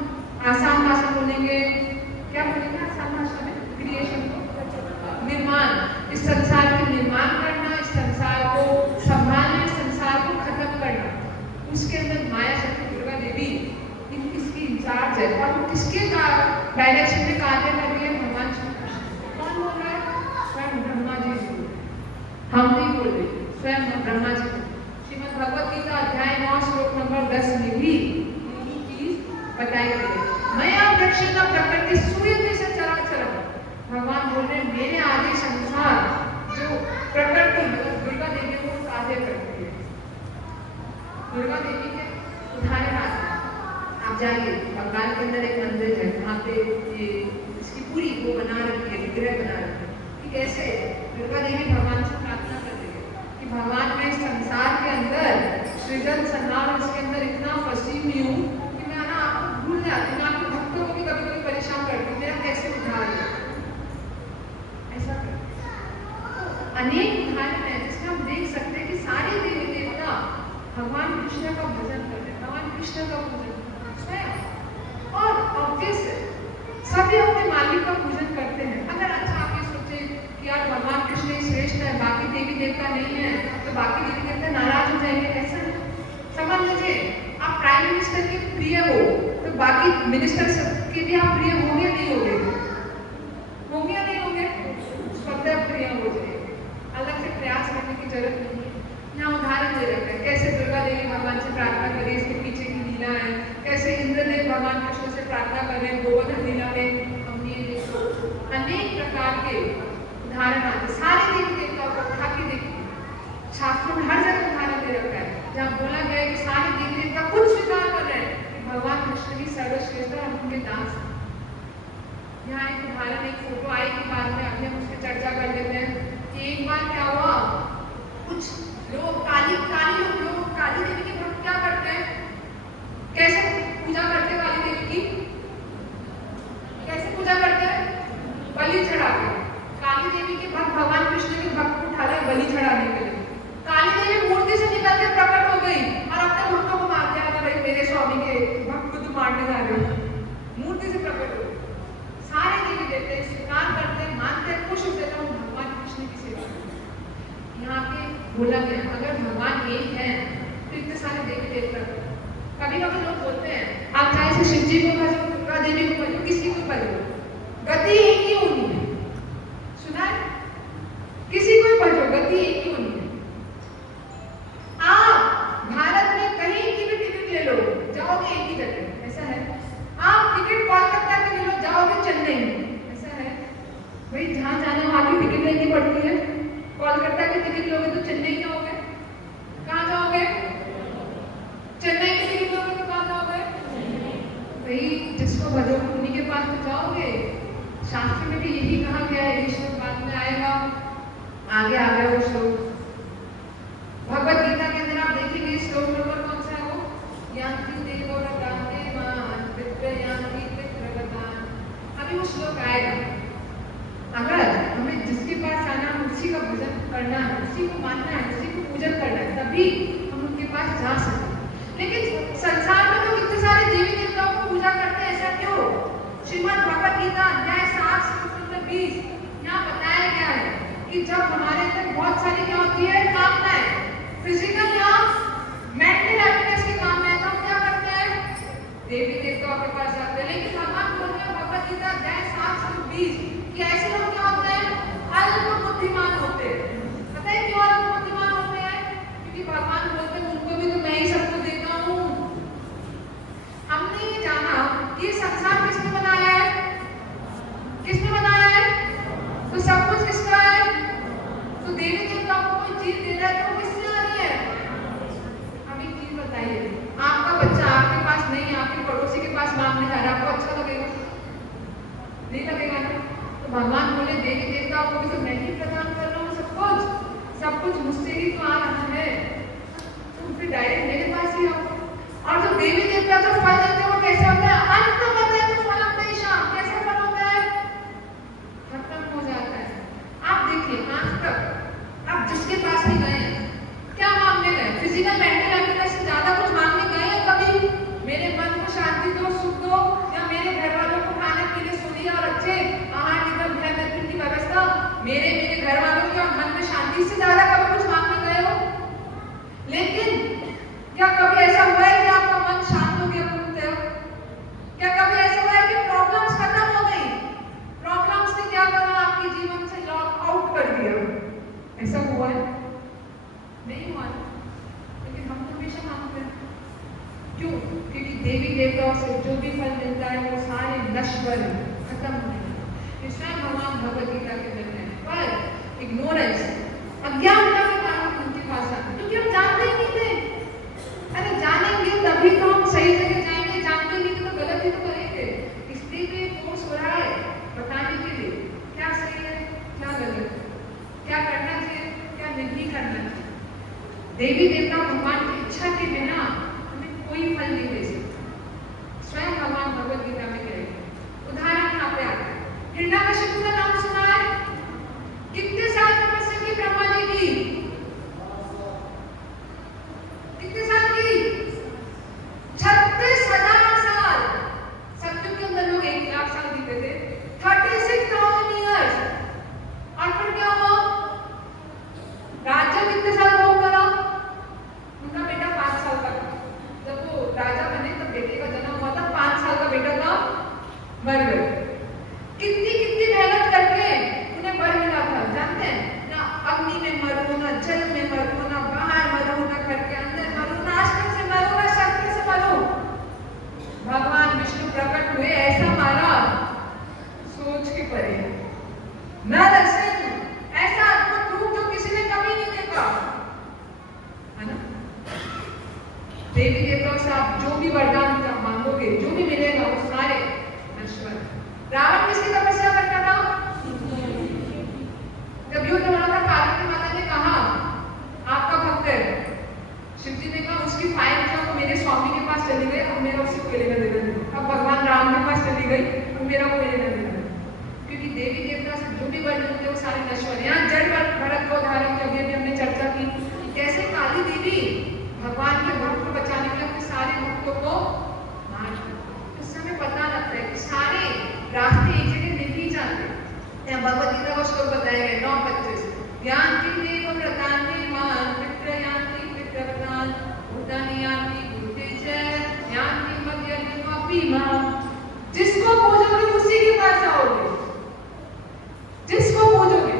आसान भाषा बोलेंगे, क्या बोलेंगे आसान भाषा में? क्रिएशन को निर्माण, इस संसार के निर्माण करना, इस संसार को संभालना, इस संसार को खत्म करना, उसके अंदर माया शक्ति दुर्गा देवी इसकी इंचार्ज है। और वो किसके डायरेक्शन में कार्य कर रही है? भगवान श्री कृष्ण। कौन बोल रहा है? स्वयं ब्रह्मा जी। हम नहीं बोल रहे, स्वयं ब्रह्मा जी। श्रीमद् भगवत गीता अध्याय 9 श्लोक नंबर 10 में भी यही चीज बताई गई है। मया वृक्षेण प्रकृति सूयते च चराचरम्। भगवान बोल रहे हैं मेरे आदि संसार जो प्रकृति मतलब दुर्गा देवी को कार्य करती है। दुर्गा देवी के उदाहरण आते हैं, आप जाइए बंगाल के अंदर एक मंदिर है, वहाँ पे ये इसकी पूरी वो बना रखी है, विग्रह बना रखी है कि कैसे दुर्गा देवी भगवान से प्रार्थना कर रही है कि भगवान मैं इस संसार के अंदर सृजन संहार, इसके अंदर इतना फंसी हुई हूँ कि मैं ना आपको भूल जाती हूँ, आपके भक्तों को भी कभी कभी परेशान करती हूँ, मेरा कैसे उद्धार है। ऐसा अनेक उदाहरण है जिसमें हम देख सकते हैं कि सारे देवी देवता भगवान कृष्ण का भजन कर रहे हैं, भगवान कृष्ण का पूजन स्वयं। और ऑब्वियस है सभी अपने मालिक का पूजन करते हैं। अगर अच्छा आप ये सोचे कि यार भगवान कृष्ण श्रेष्ठ है, बाकी देवी देवता नहीं है, तो बाकी देवी देवता नाराज हो जाएंगे, ऐसा समझ लीजिए। आप प्राइम मिनिस्टर के प्रिय हो तो बाकी मिनिस्टर के भी आप प्रिय होंगे नहीं होंगे, होंगे या नहीं होंगे, स्वतः प्रिय हो जाए, अलग से प्रयास करने की जरूरत नहीं है। यहाँ उदाहरण दे रखा है कैसे दुर्गा देवी भगवान से प्रार्थना करी, इसके पीछे की लीला है, कैसे इंद्रदेव भगवान कृष्ण से प्रार्थना कर रहे हैं गोवर्धन लीला में। हमने अनेक प्रकार के उदाहरण आते, सारे देवी देवताओं को उठा के देखिए, शास्त्रों में हर जगह उदाहरण दे रखा है जहाँ बोला गया है कि सारे देवी देवता खुद स्वीकार कर रहे हैं कि भगवान कृष्ण की सर्वश्रेष्ठ और उनके दास। यहाँ एक उदाहरण, एक फोटो आई के बाद में अभी हम उसकी चर्चा कर लेते हैं कि एक बार क्या हुआ, कुछ लोग काली देवी की भक्त क्या करते हैं, कैसे पूजा करते हैं काली देवी की, कैसे पूजा करते हैं, बलि चढ़ा के। काली देवी के भक्त भगवान कृष्ण के भक्त को उठा रहे बलि चढ़ाने के लिए। काली देवी मूर्ति से निकल के प्रकट हो गई और अपने भक्तों को मार दिया, भाई मेरे स्वामी के भक्त को तुम मारने जा रहे हो, मूर्ति से प्रकट हो। सारे देवी देवते स्वीकार करते हैं, मानते हैं, खुश होते हैं भगवान कृष्ण की सेवा। यहाँ पे बोला गया अगर भगवान एक है तो इतने सारे देवी देवता। कभी कभी लोग बोलते हैं आप चाहे से शिव जी को भजो, दुर्गा देवी को भजो, किसी को भजो, गति एक ही होनी है। सुना है, किसी को भजो, गति एक ही होनी है। आप भारत में कहीं की भी टिकट ले लो, जाओगे एक ही जगह, ऐसा है। आप टिकट कोलकाता की ले लो, जाओगे चेन्नई, ऐसा है। भाई जहाँ जाना वहाँ की टिकट लेनी पड़ती है। कोलकाता की टिकट लोगे तो चेन्नई जाओगे, कहाँ जाओगे, चेन्नई की टिकट लोगे तो कहाँ जाओगे, भाई जिसको भजो उन्हीं के पास तो जाओगे। शास्त्र में भी यही कहा गया है, ये श्लोक बाद में आएगा, आगे आ गया वो श्लोक भगवत गीता के अंदर। आप देखेंगे श्लोक नंबर कौन सा है वो, यांति देवव्रतान्ते मान विद्यायान्ति पितृव्रतान्। अभी वो श्लोक आएगा। अगर हमें जिसके पास जाना है उसी का भजन करना है, उसी को मानना है, उसी को पूजन करना है, तभी हम उनके पास जा सकते हैं। लेकिन संसार में तो कितने सारे देवी देवताओं को पूजा करते हैं, ऐसा क्यों? श्रीमद् भगवत गीता अध्याय 7 श्लोक 20 यहाँ बताया गया है कि जब हमारे अंदर बहुत सारी क्या होती है कामनाएं, फिजिकल या मेंटल हैप्पीनेस की कामनाएं, तो हम क्या करते हैं, देवी देवताओं के पास जाते हैं। लेकिन भगवान बोलते हैं भगवत गीता अध्याय 7 श्लोक 20 कि ऐसे लोग क्या होते हैं, अल्प बुद्धिमान होते हैं। पता है क्यों अल्प बुद्धिमान होते हैं? क्योंकि भगवान बोलते हैं उनको भी तो मैं ही सबको देता हूँ। हमने ये जाना कि संसार किसने बनाया है, किसने बनाया है, तो सब कुछ किसका है, तो देवी देवताओं को कोई चीज दे रहा है तो किससे आ रही है? हम एक चीज बताइए, आपका बच्चा आपके पास नहीं, आपके पड़ोसी के पास मांगने जा रहा है, आपको अच्छा लगेगा? नहीं लगेगा ना। तो भगवान बोले देवी देवताओं को भी तो मैं ही प्रदान कर रहा हूँ सब कुछ मुझसे ही तो आ रहा है, तो फिर डायरेक्ट मेरे पास ही आओ। और जो देवी देवता जो फल देते हैं वो कैसे होता है, अंत होता है, तो फल अपने शाम कैसे फल होता है, खत्म हो जाता है। आप देखिए आज तक आप जिसके पास भी गए क्या मांगने गए, फिजिकल मेंटल हैप्पीनेस से ज्यादा कुछ मांगने गए हैं कभी? मेरे मन को शांति दो, सुख दो, या मेरे घर वालों को खाने पीने सुनिए और अच्छे आहार निगम भय की व्यवस्था, मेरे घर वालों के मन में शांति से ज्यादा कभी कुछ मांगने गए हो? लेकिन क्या कभी ऐसा हुआ है कि आपका मन शांत हो गया पूर्णतः? क्या कभी ऐसा हुआ है कि प्रॉब्लम्स खत्म हो गई, प्रॉब्लम्स ने क्या करा, आपके जीवन से लॉक आउट कर दिया? ऐसा हुआ है? नहीं हुआ। लेकिन हम तो हमेशा मांगते हैं, क्यों? क्योंकि देवी देवताओं से जो भी फल मिलता है वो सारे नश्वर खत्म हो गए। स्वयं भगवान भगवत गीता के अंदर है, पर इग्नोरेंस, अज्ञानता के कारण उनके पास आते, क्योंकि हम जानते ही नहीं थे। अरे जानेंगे तभी तो हम सही जगह जाएंगे, जानते नहीं तो गलत ही तो करेंगे। इसलिए भी कोर्स हो रहा है बताने के लिए क्या सही है क्या गलत, क्या करना चाहिए क्या नहीं करना चाहिए। देवी देवता भगवान की इच्छा के बिना हमें कोई फल नहीं दे सकते। स्वयं भगवान भगवत गीता में कहेंगे। उदाहरण यहाँ पे आता है, हिरण्यकशिपु का नाम सुना है? कितने साल तपस्या की ब्रह्मा जी की? देवी देवताओं से आप जो भी वरदान मांगोगे, जो भी मिलेगा वो सारे नश्वर। रावण किसकी तपस्या करता था? जब युद्ध हो रहा था, पार्वती माता ने कहा आपका भक्त है, शिव जी ने कहा उसकी फाइल जो तो मेरे स्वामी के पास चली गई, अब मेरा उससे कोई लेना देना नहीं। अब भगवान राम के पास चली गई, अब मेरा कोई लेना देना नहीं, क्योंकि देवी देवता से जो भी वरदान होते वो सारे नश्वर। यहाँ जड़ भरत को उदाहरण की अभी हमने चर्चा की, कैसे काली देवी भगवान के भक्त को बचाने के लिए अपने सारे भक्तों को मार दी। इससे हमें पता लगता है कि सारे रास्ते एक जगह नहीं जाते। यहाँ भगवद गीता का श्लोक बताया गया 9:25, यान्ति देव व्रतानि मान पितृयान्ति पितृव्रतान् भूतानि यान्ति भूतेश्च यान्ति मध्यमपि माम्। जिसको पूजोगे उसी के पास जाओगे, जिसको पूजोगे।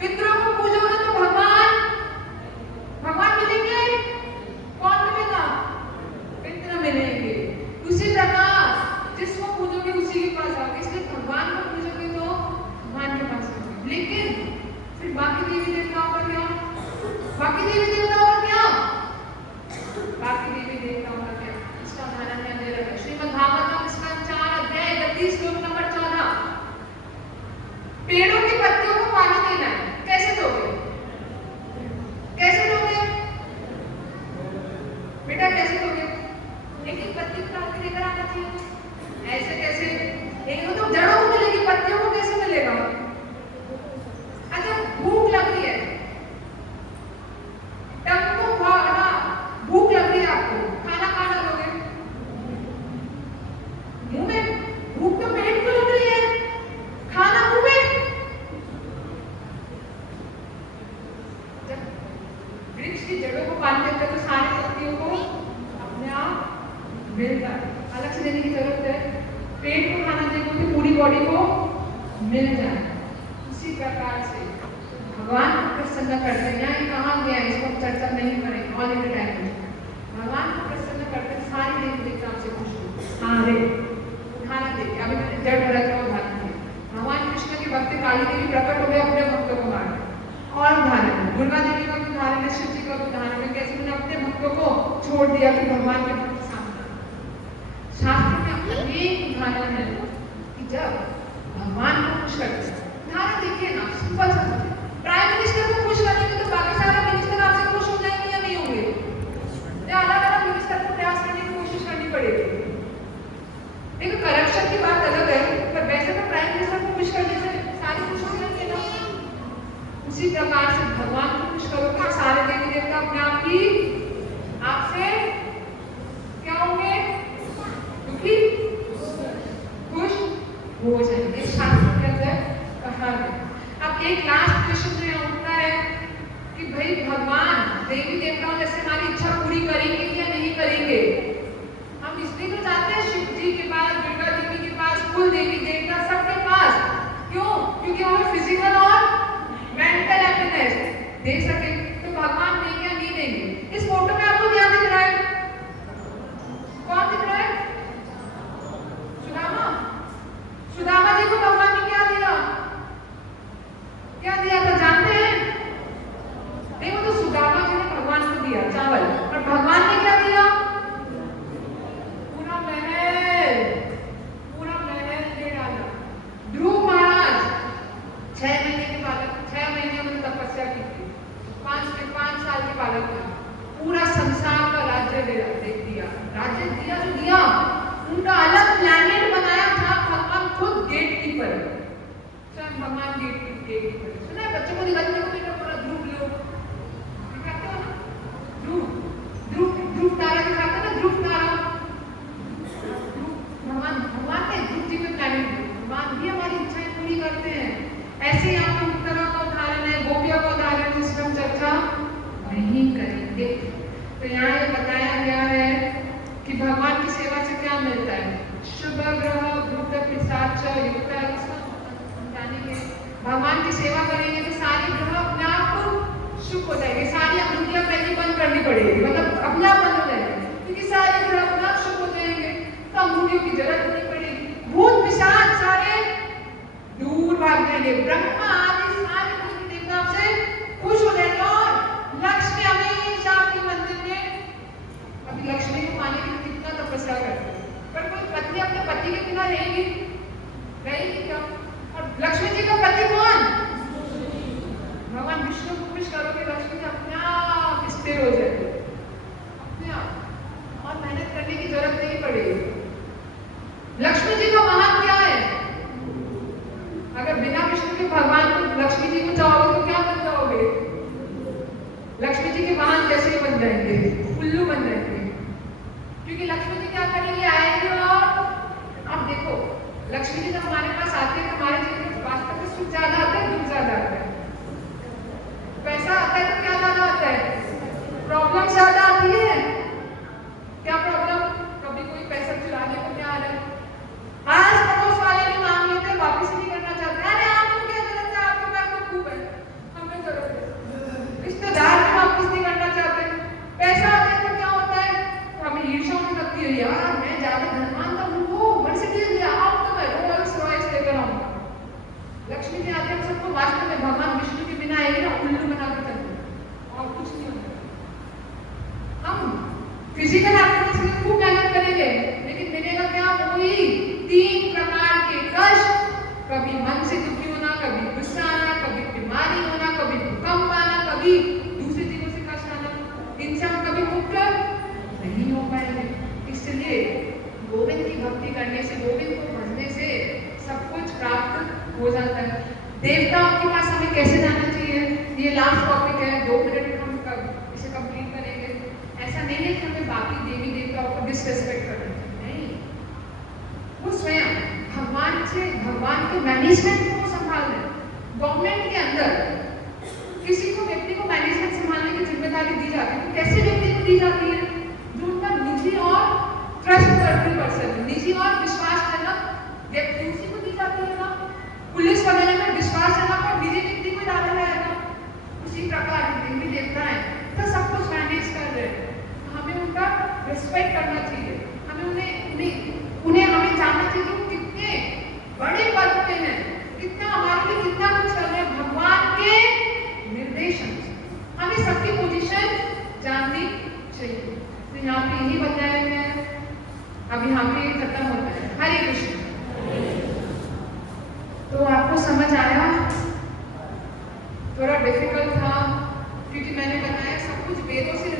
पितरों को पूजोगे तो भगवान मिलेंगे। कौन मिलेगा? पितर मिलेंगे। उसी प्रकार जिसको पूजोगे उसी के पास जाओगे। इसलिए भगवान को पूजोगे तो भगवान के पास जाओगे। लेकिन फिर बाकी देवी देवताओं का क्या? बाकी देवी देवताओं का क्या? बाकी देवी देवताओं का क्या? इसका उदाहरण मैं दे रहा हूं श्रीमद् भागवतम इसका 4 अध्याय 31 श्लोक नंबर 14। पेड़ों की पत्तियों को पानी देना है, कैसे दोगे? कैसे दोगे बेटा, कैसे दोगे? एक एक पत्ती उठा के लेकर आना चाहिए। ऐसे कैसे? एक तो जड़ों को मिलेगी, पत्तियों को कैसे मिलेगा? अच्छा, भूख लग रही है, भूख लग रही है आपको, खाना कहाँ डालोगे? मुंह में। भूख तो पेट को लग रही है, खाना मुंह में। जब वृक्ष की जड़ों को पानी देते तो सारी पत्तियों को अपने आप मिलता है, अलग से देने की जरूरत है। पेट को खाना देने तो पूरी बॉडी को मिल जाए। उसी प्रकार से भगवान को प्रसन्न करते हैं। यहाँ कहा गया है, इसको चर्चा नहीं करेंगे ऑल इन द टाइम। भगवान को प्रसन्न करते हैं, सारी देवी देवता आपसे खुश हो। हाँ रे उदाहरण देखिए, अभी मैंने जड़ भरत का उदाहरण दिया। भगवान कृष्ण के भक्त काली देवी प्रकट हो गए अपने भक्तों को मारने। और उदाहरण दुर्गा देवी का उदाहरण है, शिव जी का उदाहरण है, कैसे उन्होंने अपने भक्तों को छोड़ दिया कि भगवान के भक्त सामने। शास्त्र में अनेक उदाहरण है कि जब भगवान को खुश करते हैं। उदाहरण देखिए ना, सिंपल सा प्राइम मिनिस्टर को खुश करेंगे तो बाकी सारे मिनिस्टर आपसे खुश हो जाएंगे या नहीं होंगे? या अलग अलग मिनिस्टर को प्रयास करने की कोशिश करनी पड़ेगी। देखो करप्शन की बात अलग है, पर वैसे तो प्राइम मिनिस्टर को खुश करने से सारे खुश हो जाएंगे ना। उसी प्रकार से भगवान को खुश करोगे तो सारे देवी देवता अपने आप ही आपसे क्या होंगे? दुखी खुश हो जाएंगे। शास्त्र के अंदर कहा है। अब एक लास्ट क्वेश्चन जो यहाँ उठता है कि भाई भगवान देवी देवताओं जैसे हमारी इच्छा पूरी करेंगे या नहीं करेंगे? हम इसलिए तो जाते हैं शिव जी के पास, दुर्गा देवी के पास, कुल देवी देवता सबके पास। क्यों? क्योंकि हमें फिजिकल और मेंटल हैप्पीनेस दे सके। तो भगवान देंगे या नहीं देंगे? इस फोटो में आपको क्या दिख रहा है? कौन दिख रहा है? सुदामा। सुदामा जी को भगवान ने क्या दिया? क्या दिया था जानते हैं? देखो तो सुदामा जी ने भगवान को दिया चावल, और भगवान ने क्या दिया? पूरा महल दे डाला। ध्रुव महाराज 6 महीने के बालक, 6 महीने में तपस्या की थी, 5 साल के बालक था, पूरा संसार का राज्य दे दिया। राज्य दिया जो दिया, उनका अलग प्लैनेट बनाया था। भगवान खुद गेट कीपर, भगवान गेट कीपर। सुना बच्चों को दिखाते हो बेटा, पूरा ध्रुव लो दिखाते हो ना, ध्रुव तारा दिखाते हैं ना, ध्रुव तारा। भगवान ने ध्रुव जी में प्लानिंग की। भगवान भी हमारी इच्छाएं पूरी करते हैं। ऐसे ही आपको उत्तरा का उदाहरण है, गोपियों का उदाहरण, जिस पर हम चर्चा नहीं करेंगे। तो यहाँ ये बताया गया है कि भगवान की सेवा से क्या मिलता है? शुभ ग्रह भूत पिशाच युक्त। भगवान की सेवा करेंगे तो सारी ग्रह अपने आप शुभ हो जाएंगे। सारी अंगुलियां पहले बंद करनी पड़ेगी, मतलब अपने आप बंद हो जाएंगे, क्योंकि सारे ग्रह अपने आप शुभ हो जाएंगे, तो अंगुलियों की जरूरत नहीं पड़ेगी। भूत पिशाच सारे दूर भाग जाएंगे। ब्रह्मा आदि सारे देवी देवता से खुश हो जाएंगे। और लक्ष्मी हमेशा आपके मंदिर में तो वास्तव में भगवान विष्णु के बिना आएगी ना, उल्लू बनाकर चलते और कुछ नहीं होगा। हम फिजिकल एक्टिविटीज में खूब मेहनत करेंगे, लेकिन मिलेगा क्या? वही 3 प्रकार के कष्ट, कभी मन से दुखी होना, कभी गुस्सा आना, कभी बीमारी होना, कभी भूकंप आना, कभी दूसरी चीजों से कष्ट आना। इनसे हम कभी मुक्त नहीं हो पाएंगे। इसलिए गोविंद की भक्ति करने से, गोविंद को भजने से सब कुछ प्राप्त हो जाता है। देवताओं के पास हमें कैसे जाना चाहिए? ये लास्ट टॉपिक है, 2 मिनट में हम इसे कंप्लीट करेंगे। ऐसा नहीं है कि हमें बाकी देवी देवताओं को डिसरेस्पेक्ट करना चाहिए, नहीं। वो स्वयं भगवान के मैनेजमेंट को संभाल रहे हैं। गवर्नमेंट के अंदर किसी को व्यक्ति को मैनेजमेंट संभालने की जिम्मेदारी दी जाती है, तो कैसे व्यक्ति को दी जाती है? जो उनका निजी और ट्रस्टवर्दी पर्सन, निजी और विश्वासजनक व्यक्ति, उसी को दी जाती है ना। पुलिस वगैरह में विश्वासजनक और निजी व्यक्ति को डाला जाएगा। उसी प्रकार देवी देवता है तो सब कुछ मैनेज कर रहे हैं, हमें उनका रिस्पेक्ट करना चाहिए। हमें उन्हें हमें जानना चाहिए कि कितने बड़े पद पे हैं, कितना हमारे लिए कितना कुछ कर रहे हैं भगवान के निर्देशन से। हमें सबकी पोजीशन जाननी चाहिए। तो यहाँ पे यही बताया गया है। अब यहाँ पे खत्म होता है। हरे कृष्ण। तो आपको समझ आया? थोड़ा डिफिकल्ट था क्योंकि मैंने बताया सब कुछ वेदों से